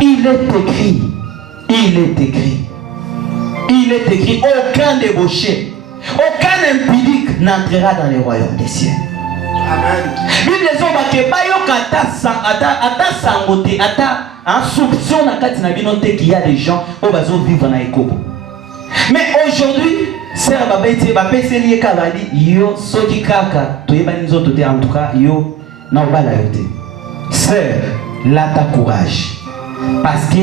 Il est écrit, aucun débauché, aucun impudique n'entrera dans le royaume des cieux. Amen. Bible dit un soupçon qu'il y a des gens qui vivent dans l'écope. Mais aujourd'hui, c'est en tout cas, sœur, là ta courage. Parce que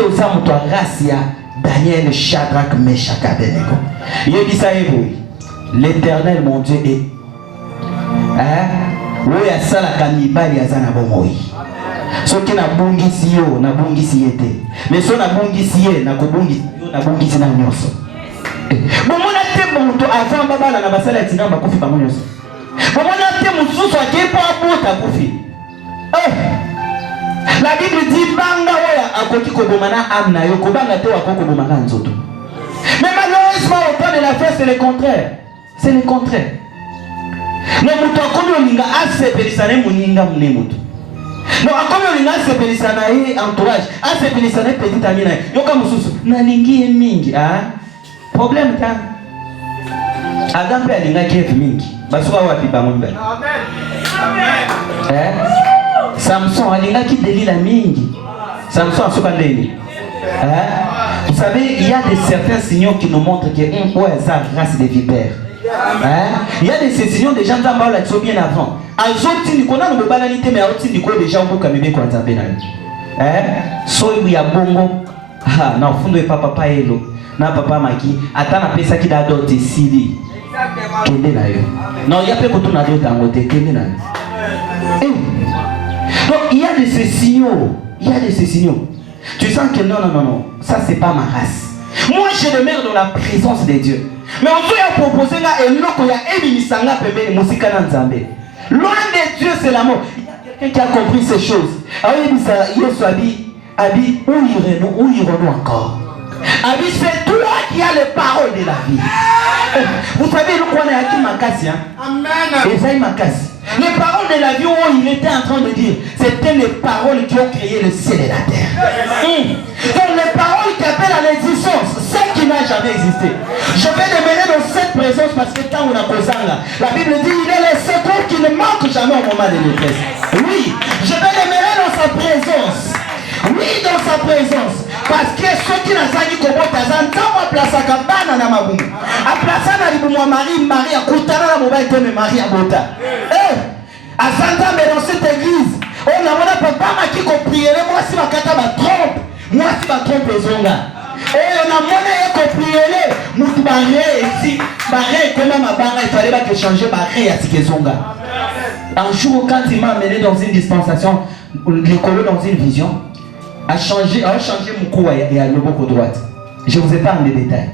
au sein de toi, Racia, Daniel, Shadrach, Meshach, Abednego. L'Éternel, mon Dieu, est. Oui, à ça la cannibale, à Zana Bomoi. Ce qui n'a bungisi yo, n'a bungisi yete. Mais ce n'a bungisi ye, n'a bungisi yo, n'a bungisi na nyoso. Bon, mon atte bon, avant Baba, la basala tina, ma koufi pa mon nyoso. Bon, mon atte mon sous-soit qui est pas beau, ta koufi. La Bible dit, banga oya, akoti kobomana amna yo, kobanga te wakoko bomanga nzoto. Mais malheureusement, au temps de la fête, c'est le contraire. C'est le contraire. Mais mutu akomi olinga ase perisane muninga mune mutu. Non, comme on a sepelisa na ye entourage, a sepelisa na petit ami na yo ka mususu na lingi ye mingi, ah. Problème ta. Adam pe alinga kef mingi. Basuka wapi ba ngombe. Amen. Samson alinga ki Delila mingi. Samson asuka ndeni. Vous savez, il y a certains signaux qui nous montrent que ça race des vipères. Il y a ces signaux des gens qui sont bien avant. Azoti ni kona no banalité mais azoti ni ko déjà on peut kamebe kwa nzambe na. So il y a bongo. Ah na fundo pa papa elo. Na papa maki atana pesa ki da dote sili. Kende na yo. Non, il y a pas que tout na dote angote kende na. Donc il y a de ces signaux. Il y a de ces signaux. Tu sens que non, ça c'est pas ma race. Moi je demeure dans la présence de Dieu. Mais on peut proposer là et l'autre il y a Ebinisanga Pembe Musika Nzambe. Loin de Dieu c'est l'amour. Il y a quelqu'un qui a compris ces choses. Alors il dit ça, Yesu Abi, où irons-nous encore? Abi, c'est toi qui as les paroles de la vie. Vous savez, nous connaissons Aki Makasi. Amen. Esaïe Makasi. Les paroles de la vie où il était en train de dire, c'était les paroles qui ont créé le ciel et la terre. Donc les paroles qui appellent à l'existence, celle qui n'a jamais existé. Je vais demeurer dans cette présence parce que quand on a posé là, la Bible dit, il est le secours qui ne manque jamais au moment de détresse. Oui, je vais demeurer dans sa présence. Oui, dans sa présence. Parce que ceux qui n'ont pas dit que à place à Kabana na Mabou, à place à Marie à Koutana na Mobile Tome Marie à Bota. À Santa, mais dans cette église, on a papa qui compris. Moi, si ma kata ma trompe, moi, si ma trompe les onga. Et on a monnaie compris. Nous barré ici, barré comment ma barre, il fallait pas que changer barré à ce qu'ils ont. Un jour, quand il m'a amené dans une dispensation, l'école dans une vision, a changé mon cou et à l'oboko droite. Je vous épargne les détails.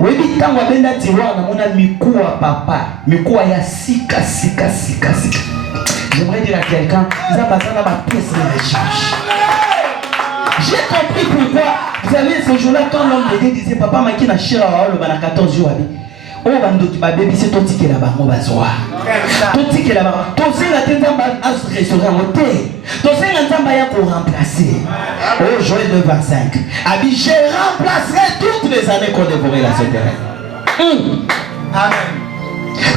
Oui, mais quand on a bien tiroir, on a mis cou à papa, mis cou à sika. J'aimerais dire à quelqu'un, ça va passer dans ma pièce de rechange. J'ai compris pourquoi. Vous savez, ce jour-là, quand l'homme de Dieu disait, papa, ma qui n'a chira, le 14 jours, oh, bandoki ba baby c'est toti ke la bango bazwa. Toti ke la bango. Tosi la tenzamba as restaurer en hôtel. Tosi la tenzamba ya pour remplacer. Oh, Joël 2:25. Abi, je remplacerai toutes les années qu'on dévorait la terre. Amen.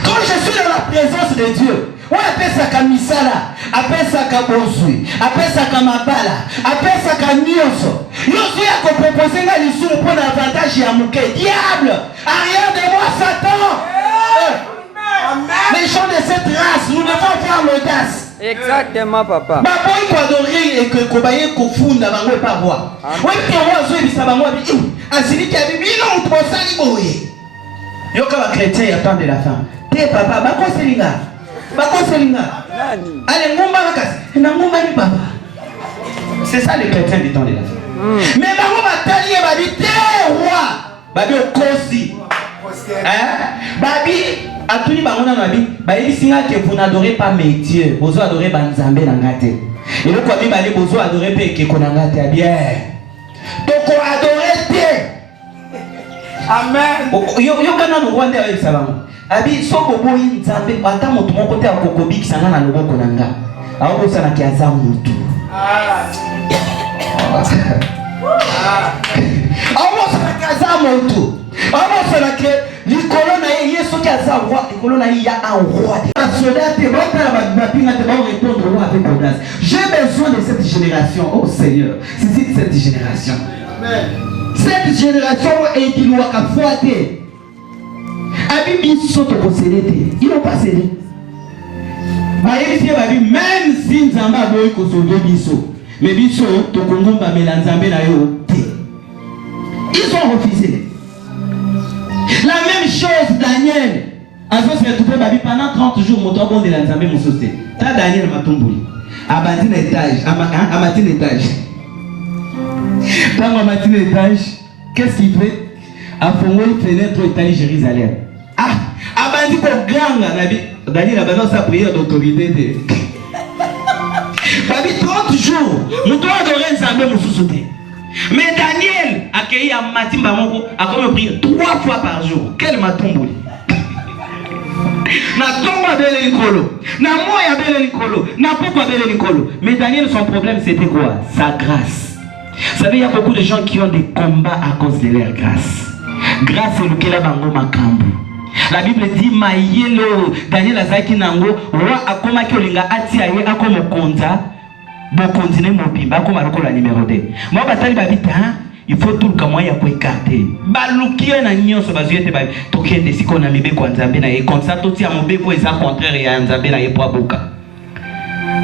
Quand je suis dans la présence de Dieu, on appelle ça comme misala, appelle ça comme bozui, appelle ça comme mabala, appelle ça comme nyoso. Yosu ya ko proposer na lisuru pour l'avantage ya muke. Diable, arrière de moi Satan. Les gens de cette race, nous devons faire l'audace. Exactement, papa. Papa, il faut adorer et que Kobaye Kofunda bango pas voir. Oui, tu vois, zo ebisa bango abi. Asili ki abi bino to sali boye. Yoka ba chrétien attend de la fin. Te papa, ba ko selinga. Allez, c'est ça les chrétiens du temps de la fin. Mais maman va t'allier, va dire, t'es roi. Babi au kosi. Babi, à tout le monde, babi, si vous n'adorez pas mes dieux, vous adorez Banzambe Nangate. Et le quoi, babi, vous adorez Peke Konangate. Bien. Donc, on adorer Dieu. Amen. Yo, kana no Rwanda avec ça. Abi soko boyi nzambe ata moto moko te akokobi kisanga na loboko nanga aoko sana kiaza mutu aoko sana kiaza mutu aoko sana ke likolo na Yesu ki aza roi likolo na ya un roi soldat te bota ba pinga te ba répondre roi avec audace. J'ai besoin de cette génération. Oh Seigneur, c'est cette génération. Amen. Cette génération est qui doit cafoiter. Abi biso to posséder, ils n'ont pas cédé. Même si Nzamba boy ko sauver biso, mais biso to kongomba melanzambe na yo te. Ils ont refusé. La même chose Daniel. Azo se retrouvé babi pendant 30 jours moto bon de lanzambe musosté. Ta Daniel matumbuli. Abandi l'étage, amati l'étage. Dans amati l'étage, qu'est-ce qu'il fait? A fondé une fenêtre au étage Jérusalem. Ah, abandi pour grand Daniel a besoin de sa prière d'autorité. Babi 30 jours, nous devons adorer Nzambe Moussouté. Mais Daniel a accueilli à Matimba Moko a comme prié 3 fois par jour. Quel matumbouli. Na tongo abele Nicolo. Na moya abele Nicolo. Na poko abele Nicolo. Mais Daniel, son problème, c'était quoi? Sa grâce. Vous savez, il y a beaucoup de gens qui ont des combats à cause de leur grâce. Grâce c'est lequel a bango makambu. La Bible dit maïelo Daniel azaki nango roi akoma ki olinga ati aye akoma konza bo continuer mobimba akoma lokola numéro 2. Moi batali babita il faut tout le moyen pour écarter. Balukie na nyonso bazuyete ba tokende siko na mibeko nzambe na ye comme ça toti ya mobeko eza contraire ya nzambe na ye po abuka.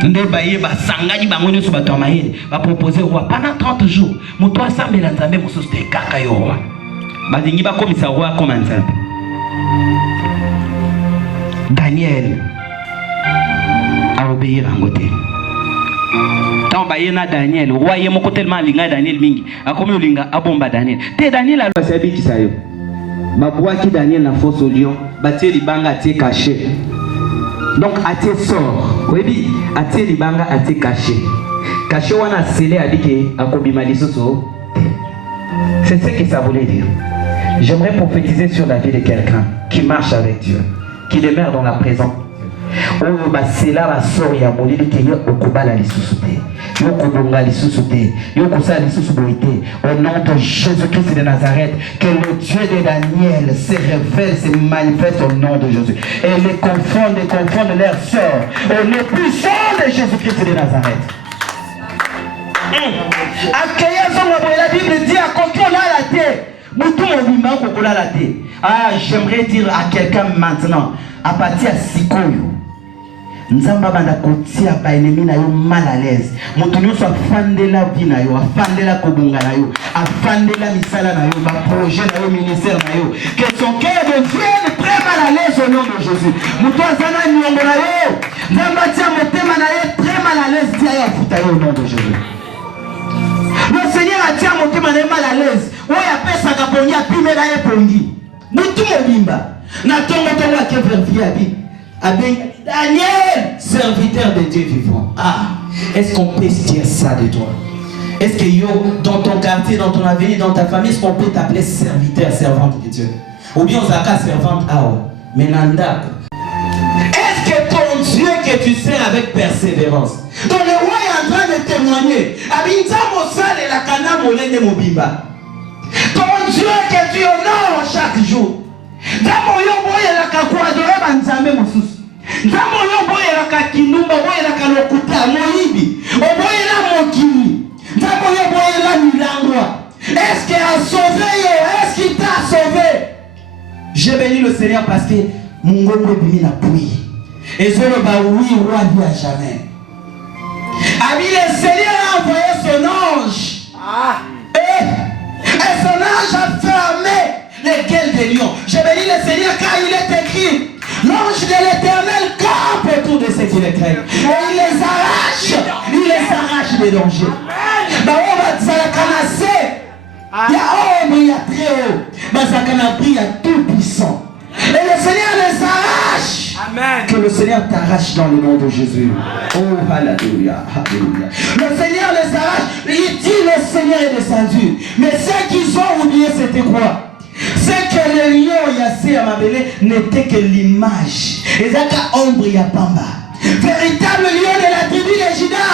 Nde baye ba sangani bango nyonso bato maye ba proposer roi pendant 30 jours. Moto asambela nzambe mosusu te kaka yo roi. Badingi ba komisa roi comme nzambe. Daniel a obéi à côté. Tant bayena Daniel, roi yé moko tellement linga Daniel mingi. A comme linga abomba Daniel. Te Daniel a sabi ki sayo. Ba boa ki Daniel na fosse au lion, batie libanga tie caché. Donc atie sort. Oui, atie libanga atie caché. Caché wana scellé a dit que akobima lisusu. C'est ce que ça voulait dire. J'aimerais prophétiser sur la vie de quelqu'un qui marche avec Dieu, qui demeure dans la présence. Oh, bah c'est là la sort ya molili que yo okobala lisusu te. Yo kobonga lisusu te. Yo kosa lisusu boité. Au nom de Jésus-Christ de Nazareth, que le Dieu de Daniel se révèle, se manifeste au nom de Jésus. Et les confonde leur sort. Au nom puissant de Jésus-Christ de Nazareth. La Bible dit à contrôler la terre. Ah, j'aimerais dire à quelqu'un maintenant, à partir de Sikoyo, Nzamba banda kotia ba ennemi na yo mal à l'aise. Moto nyonso afandela vie na yo, afandela kobonga na yo, afandela misala na yo, ba projet na yo, ministère na yo. Que son cœur devienne très mal à l'aise au nom de Jésus. Moto azana nyongo na yo, Nzamba tia motema na yo très mal à l'aise tia ya futa yo au nom de Jésus. Le Seigneur a tia motema na yo mal à l'aise. Oya pesa ka pongi apimela ye pongi. Mutu mobimba. Na tongo tongo a ke vervier abi. Daniel, serviteur de Dieu vivant. Ah, est-ce qu'on peut dire ça de toi? Est-ce que yo, dans ton quartier, dans ton avenir, dans ta famille, est-ce qu'on peut t'appeler serviteur, servante de Dieu? Ou bien on s'appelle servante Ao, Menanda. Est-ce que ton Dieu que tu sers avec persévérance, ton le roi est en train de témoigner, Abinza Mossal et la Kana Molene Mobimba, ton Dieu que tu honores chaque jour, Damo yo boye la kakuadore banzambe mususu. Damo yo boye la kakinumba, boye la kalokuta, moibi. O boye la mokini. Damo yo boye la milangwa. Est-ce qu'il a sauvé yo? Est-ce qu'il t'a sauvé? J'ai béni le Seigneur parce que mon gogo bimi na pui. Et je le bah oui, roi vie à jamais. Ami le Seigneur a envoyé son ange. Et son ange a fermé les gueules des lions. Je bénis le Seigneur car il est écrit: l'ange de l'Éternel campe autour de ceux qui le craignent. Et il les arrache des dangers. Bah on va dire la canassé. Il y a haut mais il y a très haut. Bah ça canapri il y a tout puissant. Et le Seigneur les arrache. Amen. Que le Seigneur t'arrache dans le nom de Jésus. Oh alléluia, alléluia. Le Seigneur les arrache. Il dit le Seigneur est descendu. Mais ceux qui ont oublié c'était quoi? C'est que le lion Yassé Amabele n'était que l'image. Et Zaka ombre Yapamba. Véritable lion de la tribu de Juda.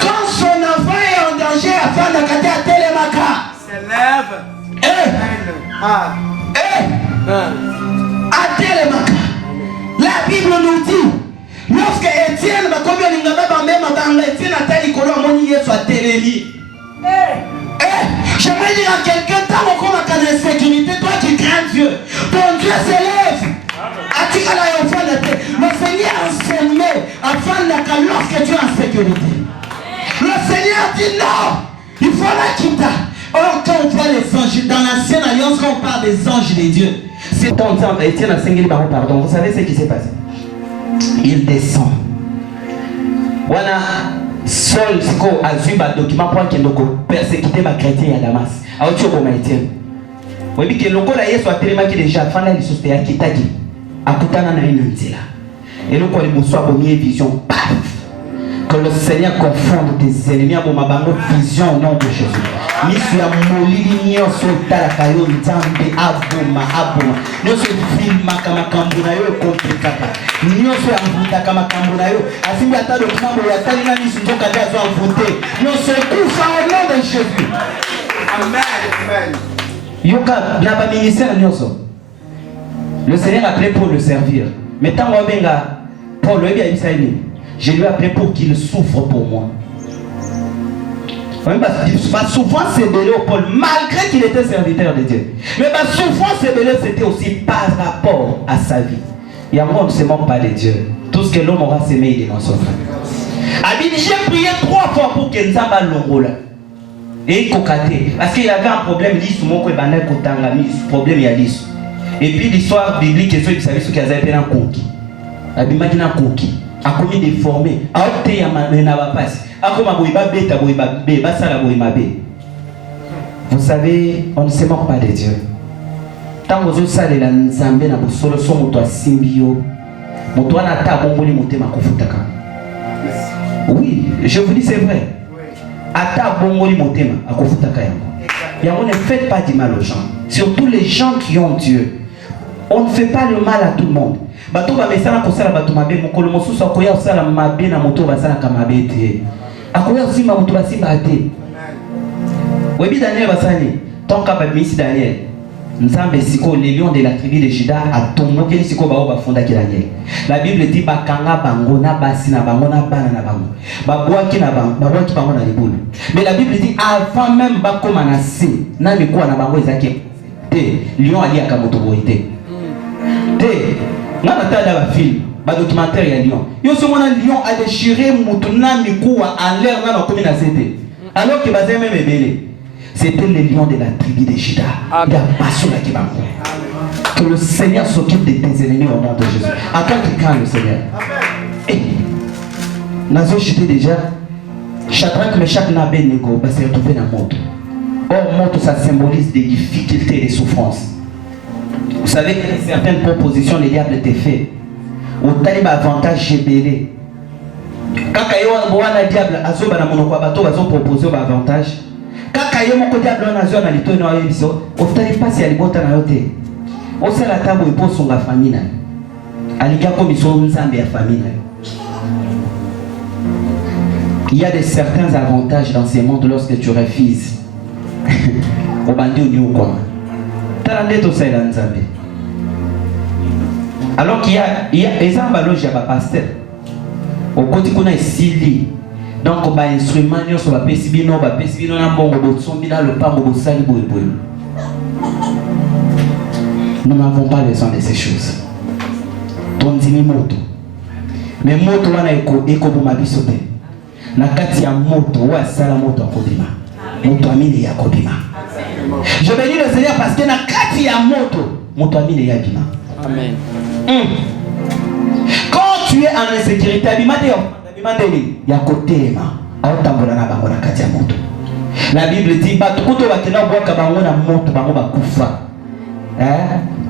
Quand son enfant est en danger, afin de cater à Télémaka, s'élève. À Télémaka. La Bible nous dit, lorsque Étienne va comme Étienne a tel Nicolas Moni soit Télémi. J'aimerais dire à quelqu'un, tant qu'on a une sécurité, toi qui crains Dieu, ton Dieu s'élève. Le Seigneur enseigne afin que lorsque tu es en sécurité. Le Seigneur dit non, il faut la quitter. Or, quand on voit les anges, dans l'ancienne alliance, quand on parle des anges de Dieu, c'est ton temps, Étienne a 5000 barreaux, pardon. Vous savez ce qui s'est passé? Il descend. Voilà. Seul ce qu'on a vu un document pour qu'il persécuter ma chrétien à Damas. A autre chose Étienne. Oui, que le cola est soit tellement qui déjà fan là, il se fait à Kitagi. À Koutana na une ntila. Et le cola il soit bonnier vision. Paf. Que le Seigneur confonde tes ennemis à mon mabango vision au nom de Jésus. miso ya molili nyonso etalaka yo nzambe aboma nyonso efilmaka makambo na yo ekomplikaka nyonso yamvutaka makambo na yo asimbi ata dokima boye atali na miso nzoka nde azwa mvute nyonso ekufa au nom de Jésus. Amen. Yoka na baministère nyonso le Seigneur a appelé pour le servir, mais tant que Paul lui a dit ça, je lui ai appelé pour qu'il souffre pour moi. Ma souffrance s'est délée au Paul, malgré qu'il était serviteur de Dieu. Mais ma souffrance s'est délée, c'était aussi par rapport à sa vie. Il y a moi, on ne se moque pas de Dieu. Tout ce que l'homme aura sémé, il est dans son frère. J'ai prié 3 fois pour que Nzamba l'ongola. Et kokaté. Parce qu'il y avait un problème, l'issue, mon problème, il y a l'issue. Et puis l'histoire biblique, c'est que savait ce qu'ils avaient fait un cookie. Abimaki un cookie. A commis déformé. A opté à ma passe. A comme vous savez, on ne se moque pas de Dieu. Tant que vous savez la nzambe na bosolo so moto asimbio. Moto ana ta bongoli motema kofutaka. Oui, je vous dis c'est vrai. Ata bongoli motema akofutaka yango. Yango ne faites pas du mal aux gens. Surtout les gens qui ont Dieu. On ne fait pas le mal à tout le monde. Bato ba mesana kosala bato mabe mokolo mosusu akoya osala mabe na moto basala kamabe te. Akoya osima moto basimba te. Webi Daniel basani, tonka ba misi Daniel. Nzambe siko les lions de la tribu de Juda a tombé siko ba o ba fonda ki Daniel. La Bible dit ba kanga bango na basi na bango na bana na bango. Ba boaki na bango, ba boaki bango na libulu. Mais la Bible dit avant même ba koma na si, na mikuwa na bango ezaki te, lion ali akamoto boite. Te, na tada ba film, ba documentaire ya lion. Yo so mona lion a déchiré mutuna mikuwa en l'air na komi na zete. Alors que bazé même belé. C'était les lions de la tribu de Juda. Que le Seigneur s'occupe de tes ennemis au nom de Jésus. Attends qu'il calme le Seigneur. Et Nazo j'étais déjà Shadrach, Meshach, Abednego s'est retrouvé dans le monde. Or, monde ça symbolise des difficultés et des souffrances. Vous savez que certaines propositions, les diables te fait. Au talib avantage gébélé. Quand il y a un diable, azoba na monokwa bato bazo proposer un avantage. Kaka yo moko diable na zo na lito na yebiso otali pasi ya libota na yote osala tabo eposo nga famille na alika ko miso nzambe ya famille na. Il y a certains avantages dans ces mondes lorsque tu refuses au bandi ou quoi talande to sala nzambe. Alors qu'il y a exemple loge ya ba pasteur au côté kuna esili. Donc, ba instrument nyonso ba pesi bino na mbongo botsombi na lopango bosali boye. Nous n'avons pas besoin de ces choses. Tondimi moto. Mais moto wana eko boma biso te. Na kati ya moto wa sala moto akodima. Moto amine ya kodima. Je bénis le Seigneur parce que na kati ya moto amine ya bima. Amen. Quand tu es en insécurité, abimate ya kotema aotambola na bango na kati ya moto. La Bible dit bato kuto bakena boka bango na moto bango bakufa.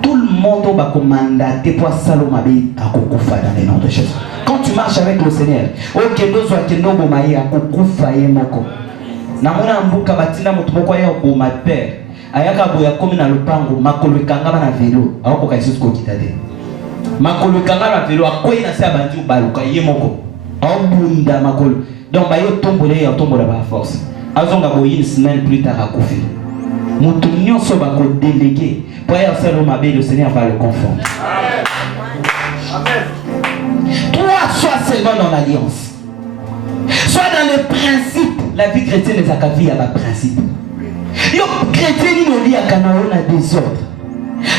Tout le monde va commander pour Saloma akokufa dans le nom de Jésus. Quand tu marches avec le Seigneur, okendo zo akendo bomaye akokufa ye moko. Na mona mbuka batina moto moko ya boma père. Ayaka boya komi na lupango makolo kangaba na vélo akoka Yesu ko kitade. Makolo kangaba na vélo akoyi na sa bandi baluka ye moko. Abunda makolo. Donc ba yo tombolé ya tombola ba force. Azonga boyi une semaine plus tard akufi. Mutu nyonso ba ko délégué pour y faire le Seigneur va le confondre. Amen. Toi sois seulement dans l'alliance. Sois dans le principe. La vie chrétienne est à vie à la principe. Yo chrétien ni no lia kana ona désordre.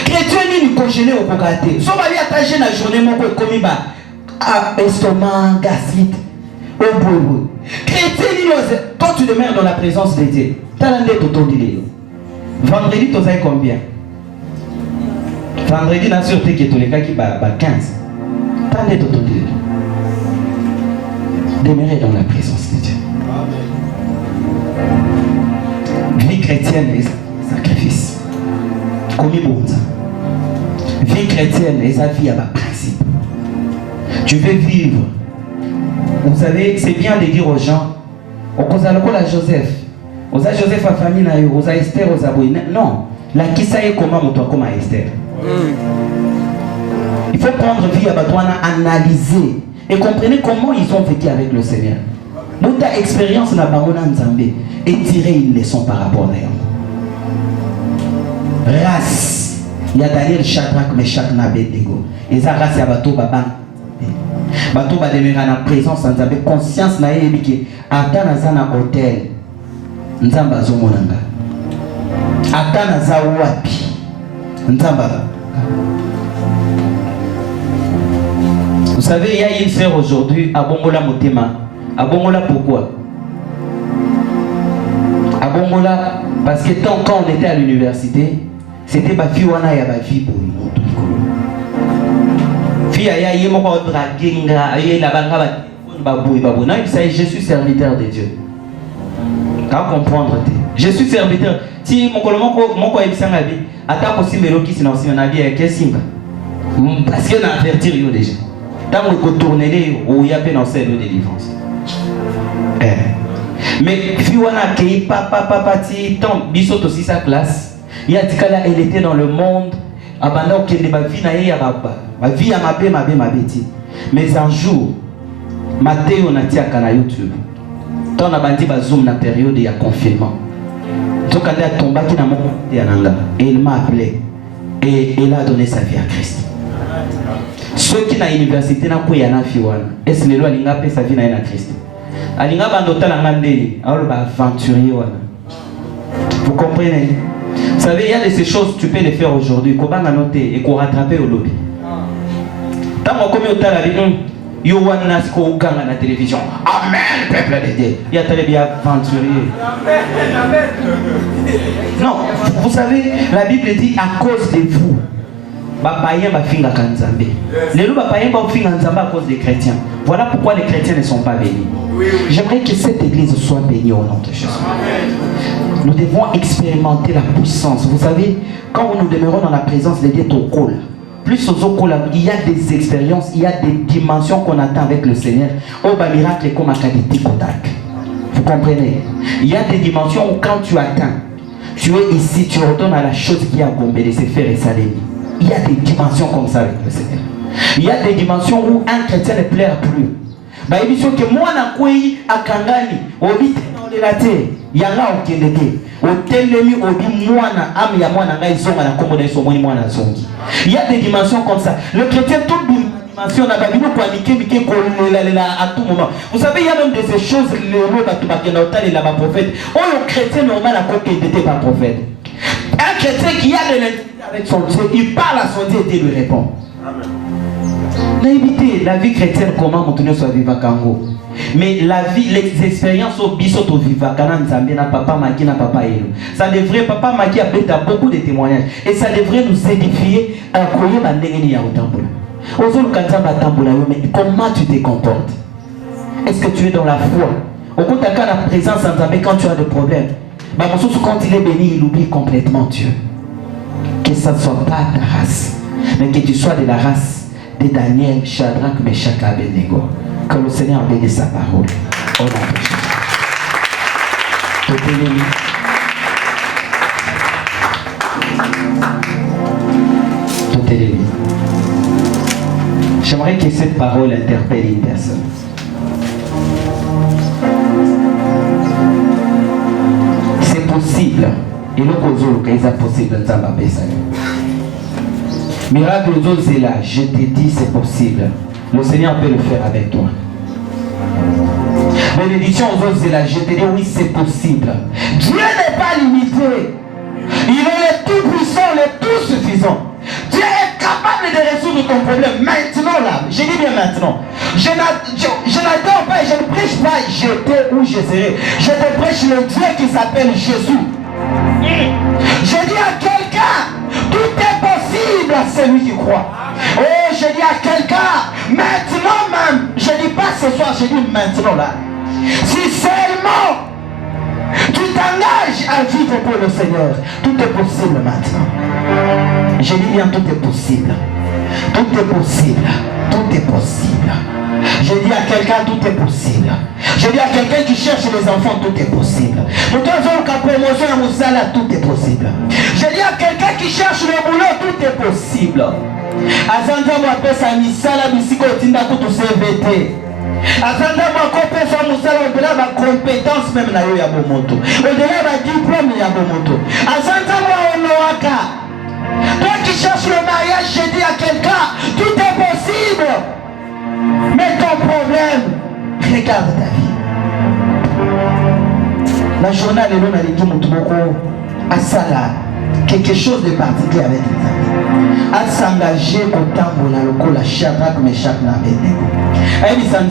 Chrétien ni congélé au kokate. So ba li attaché na journée moko komi ba estomac, gastrite, au boulot. Chrétien, quand tu demeures dans la présence de Dieu, tu as l'année de ton délai. Vendredi, tu as combien? Vendredi, tu as sûreté que tous les gars qui bat 15. Tu as l'année de ton délai. Demeurer dans la présence de Dieu. Vie chrétienne est un sacrifice. Comme il vie chrétienne est sa vie à ma principe. Tu veux vivre. Vous savez, c'est bien de dire aux gens, au cause de la Joseph, Osa Joseph a famille na yo, osa Esther, osa Boy. Non, la kisa est comment mon toi comme Esther. Il faut prendre vie à Batouana, analyser et comprenez comment ils ont vécu avec le Seigneur. Votre expérience na Bangona Nzambe et tirer une leçon par rapport à eux. Race, il y a Daniel, Shadrach, Meshach, Abednego. Et ça race, il y a Bato Baba. Bato ba demeurer en présence Nzambe, conscience na yé biki. Ata na zana hôtel, Nzamba zomonanga. Ata na za wapi, Nzamba. Vous savez, il y a une sœur aujourd'hui à Bongola Motema. À Bongola pourquoi? À Bongola, parce que tant quand on était à l'université, c'était ma fille wana ya ma fille pour nous. Fille aya yemo ko draginga aye la banga ba boui ba bona, ça je suis serviteur de Dieu. Quand comprendre je suis serviteur. Si mon ko ebisanga bi, ata ko simelo ki sina aussi on a bien que simba. Parce que na avertir yo déjà. Tant qu'on tourne les ou il y a peine en celle de délivrance. Mais Fiwana qui papa ti tant bisot aussi sa classe. Il y a dit qu'elle était dans le monde abandon qui ne va vie na ya baba. Ma vie à ma bêti. Mais un jour Mathéo na tia kana YouTube. Tant na bandi ba zoom na période il y a confinement. Donc elle a tombé qui na mon côté ananga et il m'a appelé et il a donné sa vie à Christ. Ceux qui na université na ko yana fiwana. Est-ce les lois linga pe sa vie na Christ. Alinga bandota na ngandeli, alors ba aventurier wana. Vous comprenez? Vous savez, il y a de ces choses tu peux les faire aujourd'hui, qu'on va noter et qu'on rattraper au lobby. Tant qu'on comme au talabi, yo wana ko uganga na télévision. Amen, peuple de Dieu. Il y a tellement bien aventurier. Non, vous savez, la Bible dit à cause de vous. À cause des chrétiens. Voilà pourquoi les chrétiens ne sont pas bénis. J'aimerais que cette église soit bénie au nom de Jésus. Nous devons expérimenter la puissance. Vous savez, quand nous demeurons dans la présence de Dieu, plus il y a des expériences, il y a des dimensions qu'on attend avec le Seigneur. Oh, bah, miracle comme Akaditi Kodak. Vous comprenez? Il y a des dimensions où quand tu atteins, tu es ici, tu retournes à la chose qui a gombé de se faire et s'aligner. Il y a des dimensions comme ça avec le Seigneur. Il y a des dimensions où un chrétien ne plaire plus. Bah, il dit que moi, je suis à Kangani, au vite dans les latés, il y a là au Kénéké, au Télémi, au dit moi, il y a moi, il y a des dimensions comme ça. Le chrétien, toute dimension, on a pas vu à tout moment. Vous savez, il y a même de ces choses, le prophète. Oh, le chrétien normal à côté n'était pas prophète. Un chrétien qui a de l'intimité avec son Dieu, il parle à son Dieu et Dieu lui répond. Naïvité, la vie chrétienne, comment continuer soit vivre à Kango. Mais la vie, les expériences au bisot au viva, na papa Maki, na papa Elo. Ça devrait, papa Maki a beaucoup de témoignages. Et ça devrait nous édifier à quoi il y a un temple. Mais comment tu te comportes? Est-ce que tu es dans la foi? Au compte de la présence en Zambé quand tu as des problèmes. Quand il est béni, il oublie complètement Dieu. Que ça ne soit pas ta race, mais que tu sois de la race de Daniel, Shadrach, Meshach, Abednego. Que le Seigneur bénisse sa parole. Au nom de Jésus. J'aimerais que cette parole interpelle une personne. C'est possible. Et le cause que c'est possible dans ta bêtise. Miracle aux c'est là. Je te dis c'est possible. Le Seigneur peut le faire avec toi. Bénédiction aux autres c'est là. Je te dis oui c'est possible. Dieu n'est pas limité. Il est le tout puissant, le tout suffisant. Dieu est capable de résoudre ton problème maintenant là. Je dis bien maintenant. Je n'attends pas et je ne prêche pas j'étais où je serai. Je te prêche le Dieu qui s'appelle Jésus. Je dis à quelqu'un, tout est possible à celui qui croit. Oh, je dis à quelqu'un, maintenant même, je dis pas ce soir, je dis maintenant là. Si seulement tu t'engages à vivre pour le Seigneur, tout est possible maintenant. Je dis bien, tout est possible. Tout est possible. Tout est possible. Je dis à quelqu'un, tout est possible. Je dis à quelqu'un qui cherche les enfants, tout est possible. Pour toi, promotion à Moussala, tout est possible. Je dis à quelqu'un qui cherche le boulot, tout est possible. Azanda mwapesa misala bisiko tinda kutu CVT. Azanda mwakopesa musala au-delà de compétence même na yo ya bomoto. Au-delà de diplôme ya bomoto. Azanda mwaonowaka. Toi qui cherches le mariage, je dis à quelqu'un, tout est possible. Mais ton problème, regarde ta vie. La journée de l'eau n'a dit à Salah, quelque chose de particulier avec les amis. À s'engager au tambour dans le col à Shadrach, Meshach, Abednego. Elle dit sans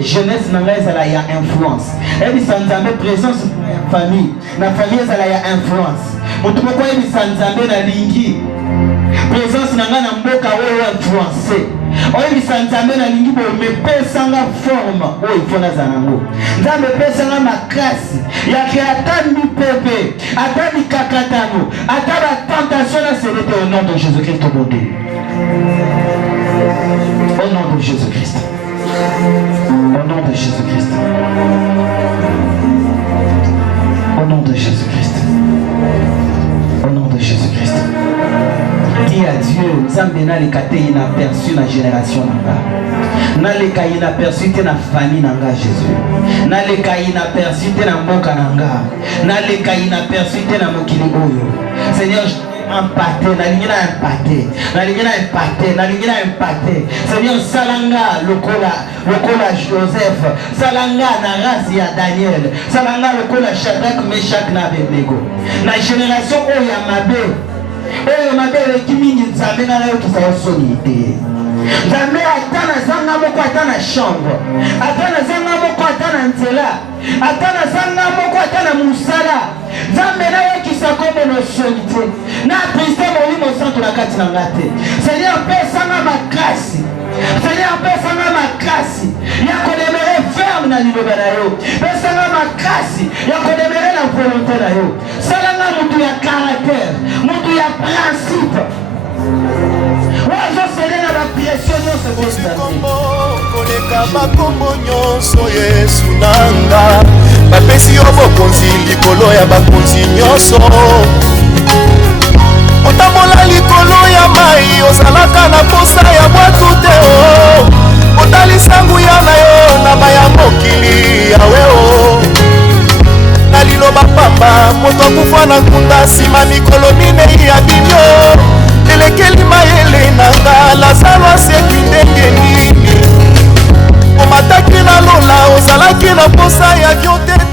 jeunesse n'a pas la influence. Elle dit sans présence de la famille. La famille a la influence. Pour tout pourquoi elle dit sans la lingi. Présence n'a pas mboka ou influencé. Oyi sanzambe na lingi bo mepesa nga forme oyi fona zanango. Nza mepesa nga makasi ya créateur mi pepe, ata mi kakatano, ata la tentation na célébré au nom de Jésus-Christ au monde. Au nom de Jésus-Christ. Au nom de Jésus-Christ. Au nom de Jésus-Christ. Au nom de Jésus-Christ. Dis à Dieu, Nzambe na lekate inaperçu na génération nanga. Na leka inaperçu te na famille nanga Jésus. Na leka inaperçu te na mboka nanga. Na leka inaperçu te na mokili oyo. Seigneur, impacté, na lingina impacté. Na lingina impacté, na lingina impacté. Seigneur, salanga lokola Joseph, salanga na race ya Daniel, salanga lokola Shadrach, Meshach na Abednego. Na génération oyo ya mabe. Et on a dit que Nzambe na yo kisaya solide. Nzambe atana zanga moko atana chambre. Atana zanga moko atana nzela. Atana zanga moko atana musala. Nzambe na yo kisako no solide. Na Christ molimo santo na kati na ngate. Seigneur pesa na makasi. Seigneur pesa na makasi. Ya kodemere ferme na liloba na yo. Pesa na makasi. Ya kodemere na volonté na yo. Salanga mutu ya caractère. Mutu ya principe. Wazo selena la pression nyonso bosana. Koleka makombo nyonso Yesu nanga. Bapesi yo bokonzi likolo ya bakonzi nyonso. Otambola likolo ya mai ozalaka na posa ya bwatu te o. Otalisa nguya na yo na baya mokili yawe o. Na liloba pamba moto akufa na nkunda nsima mikolo minei ya bimio. Elekeli mayele nanga Lazaro aseki ndenge nini. Omataki na lola ozalaki na posa ya vyo te.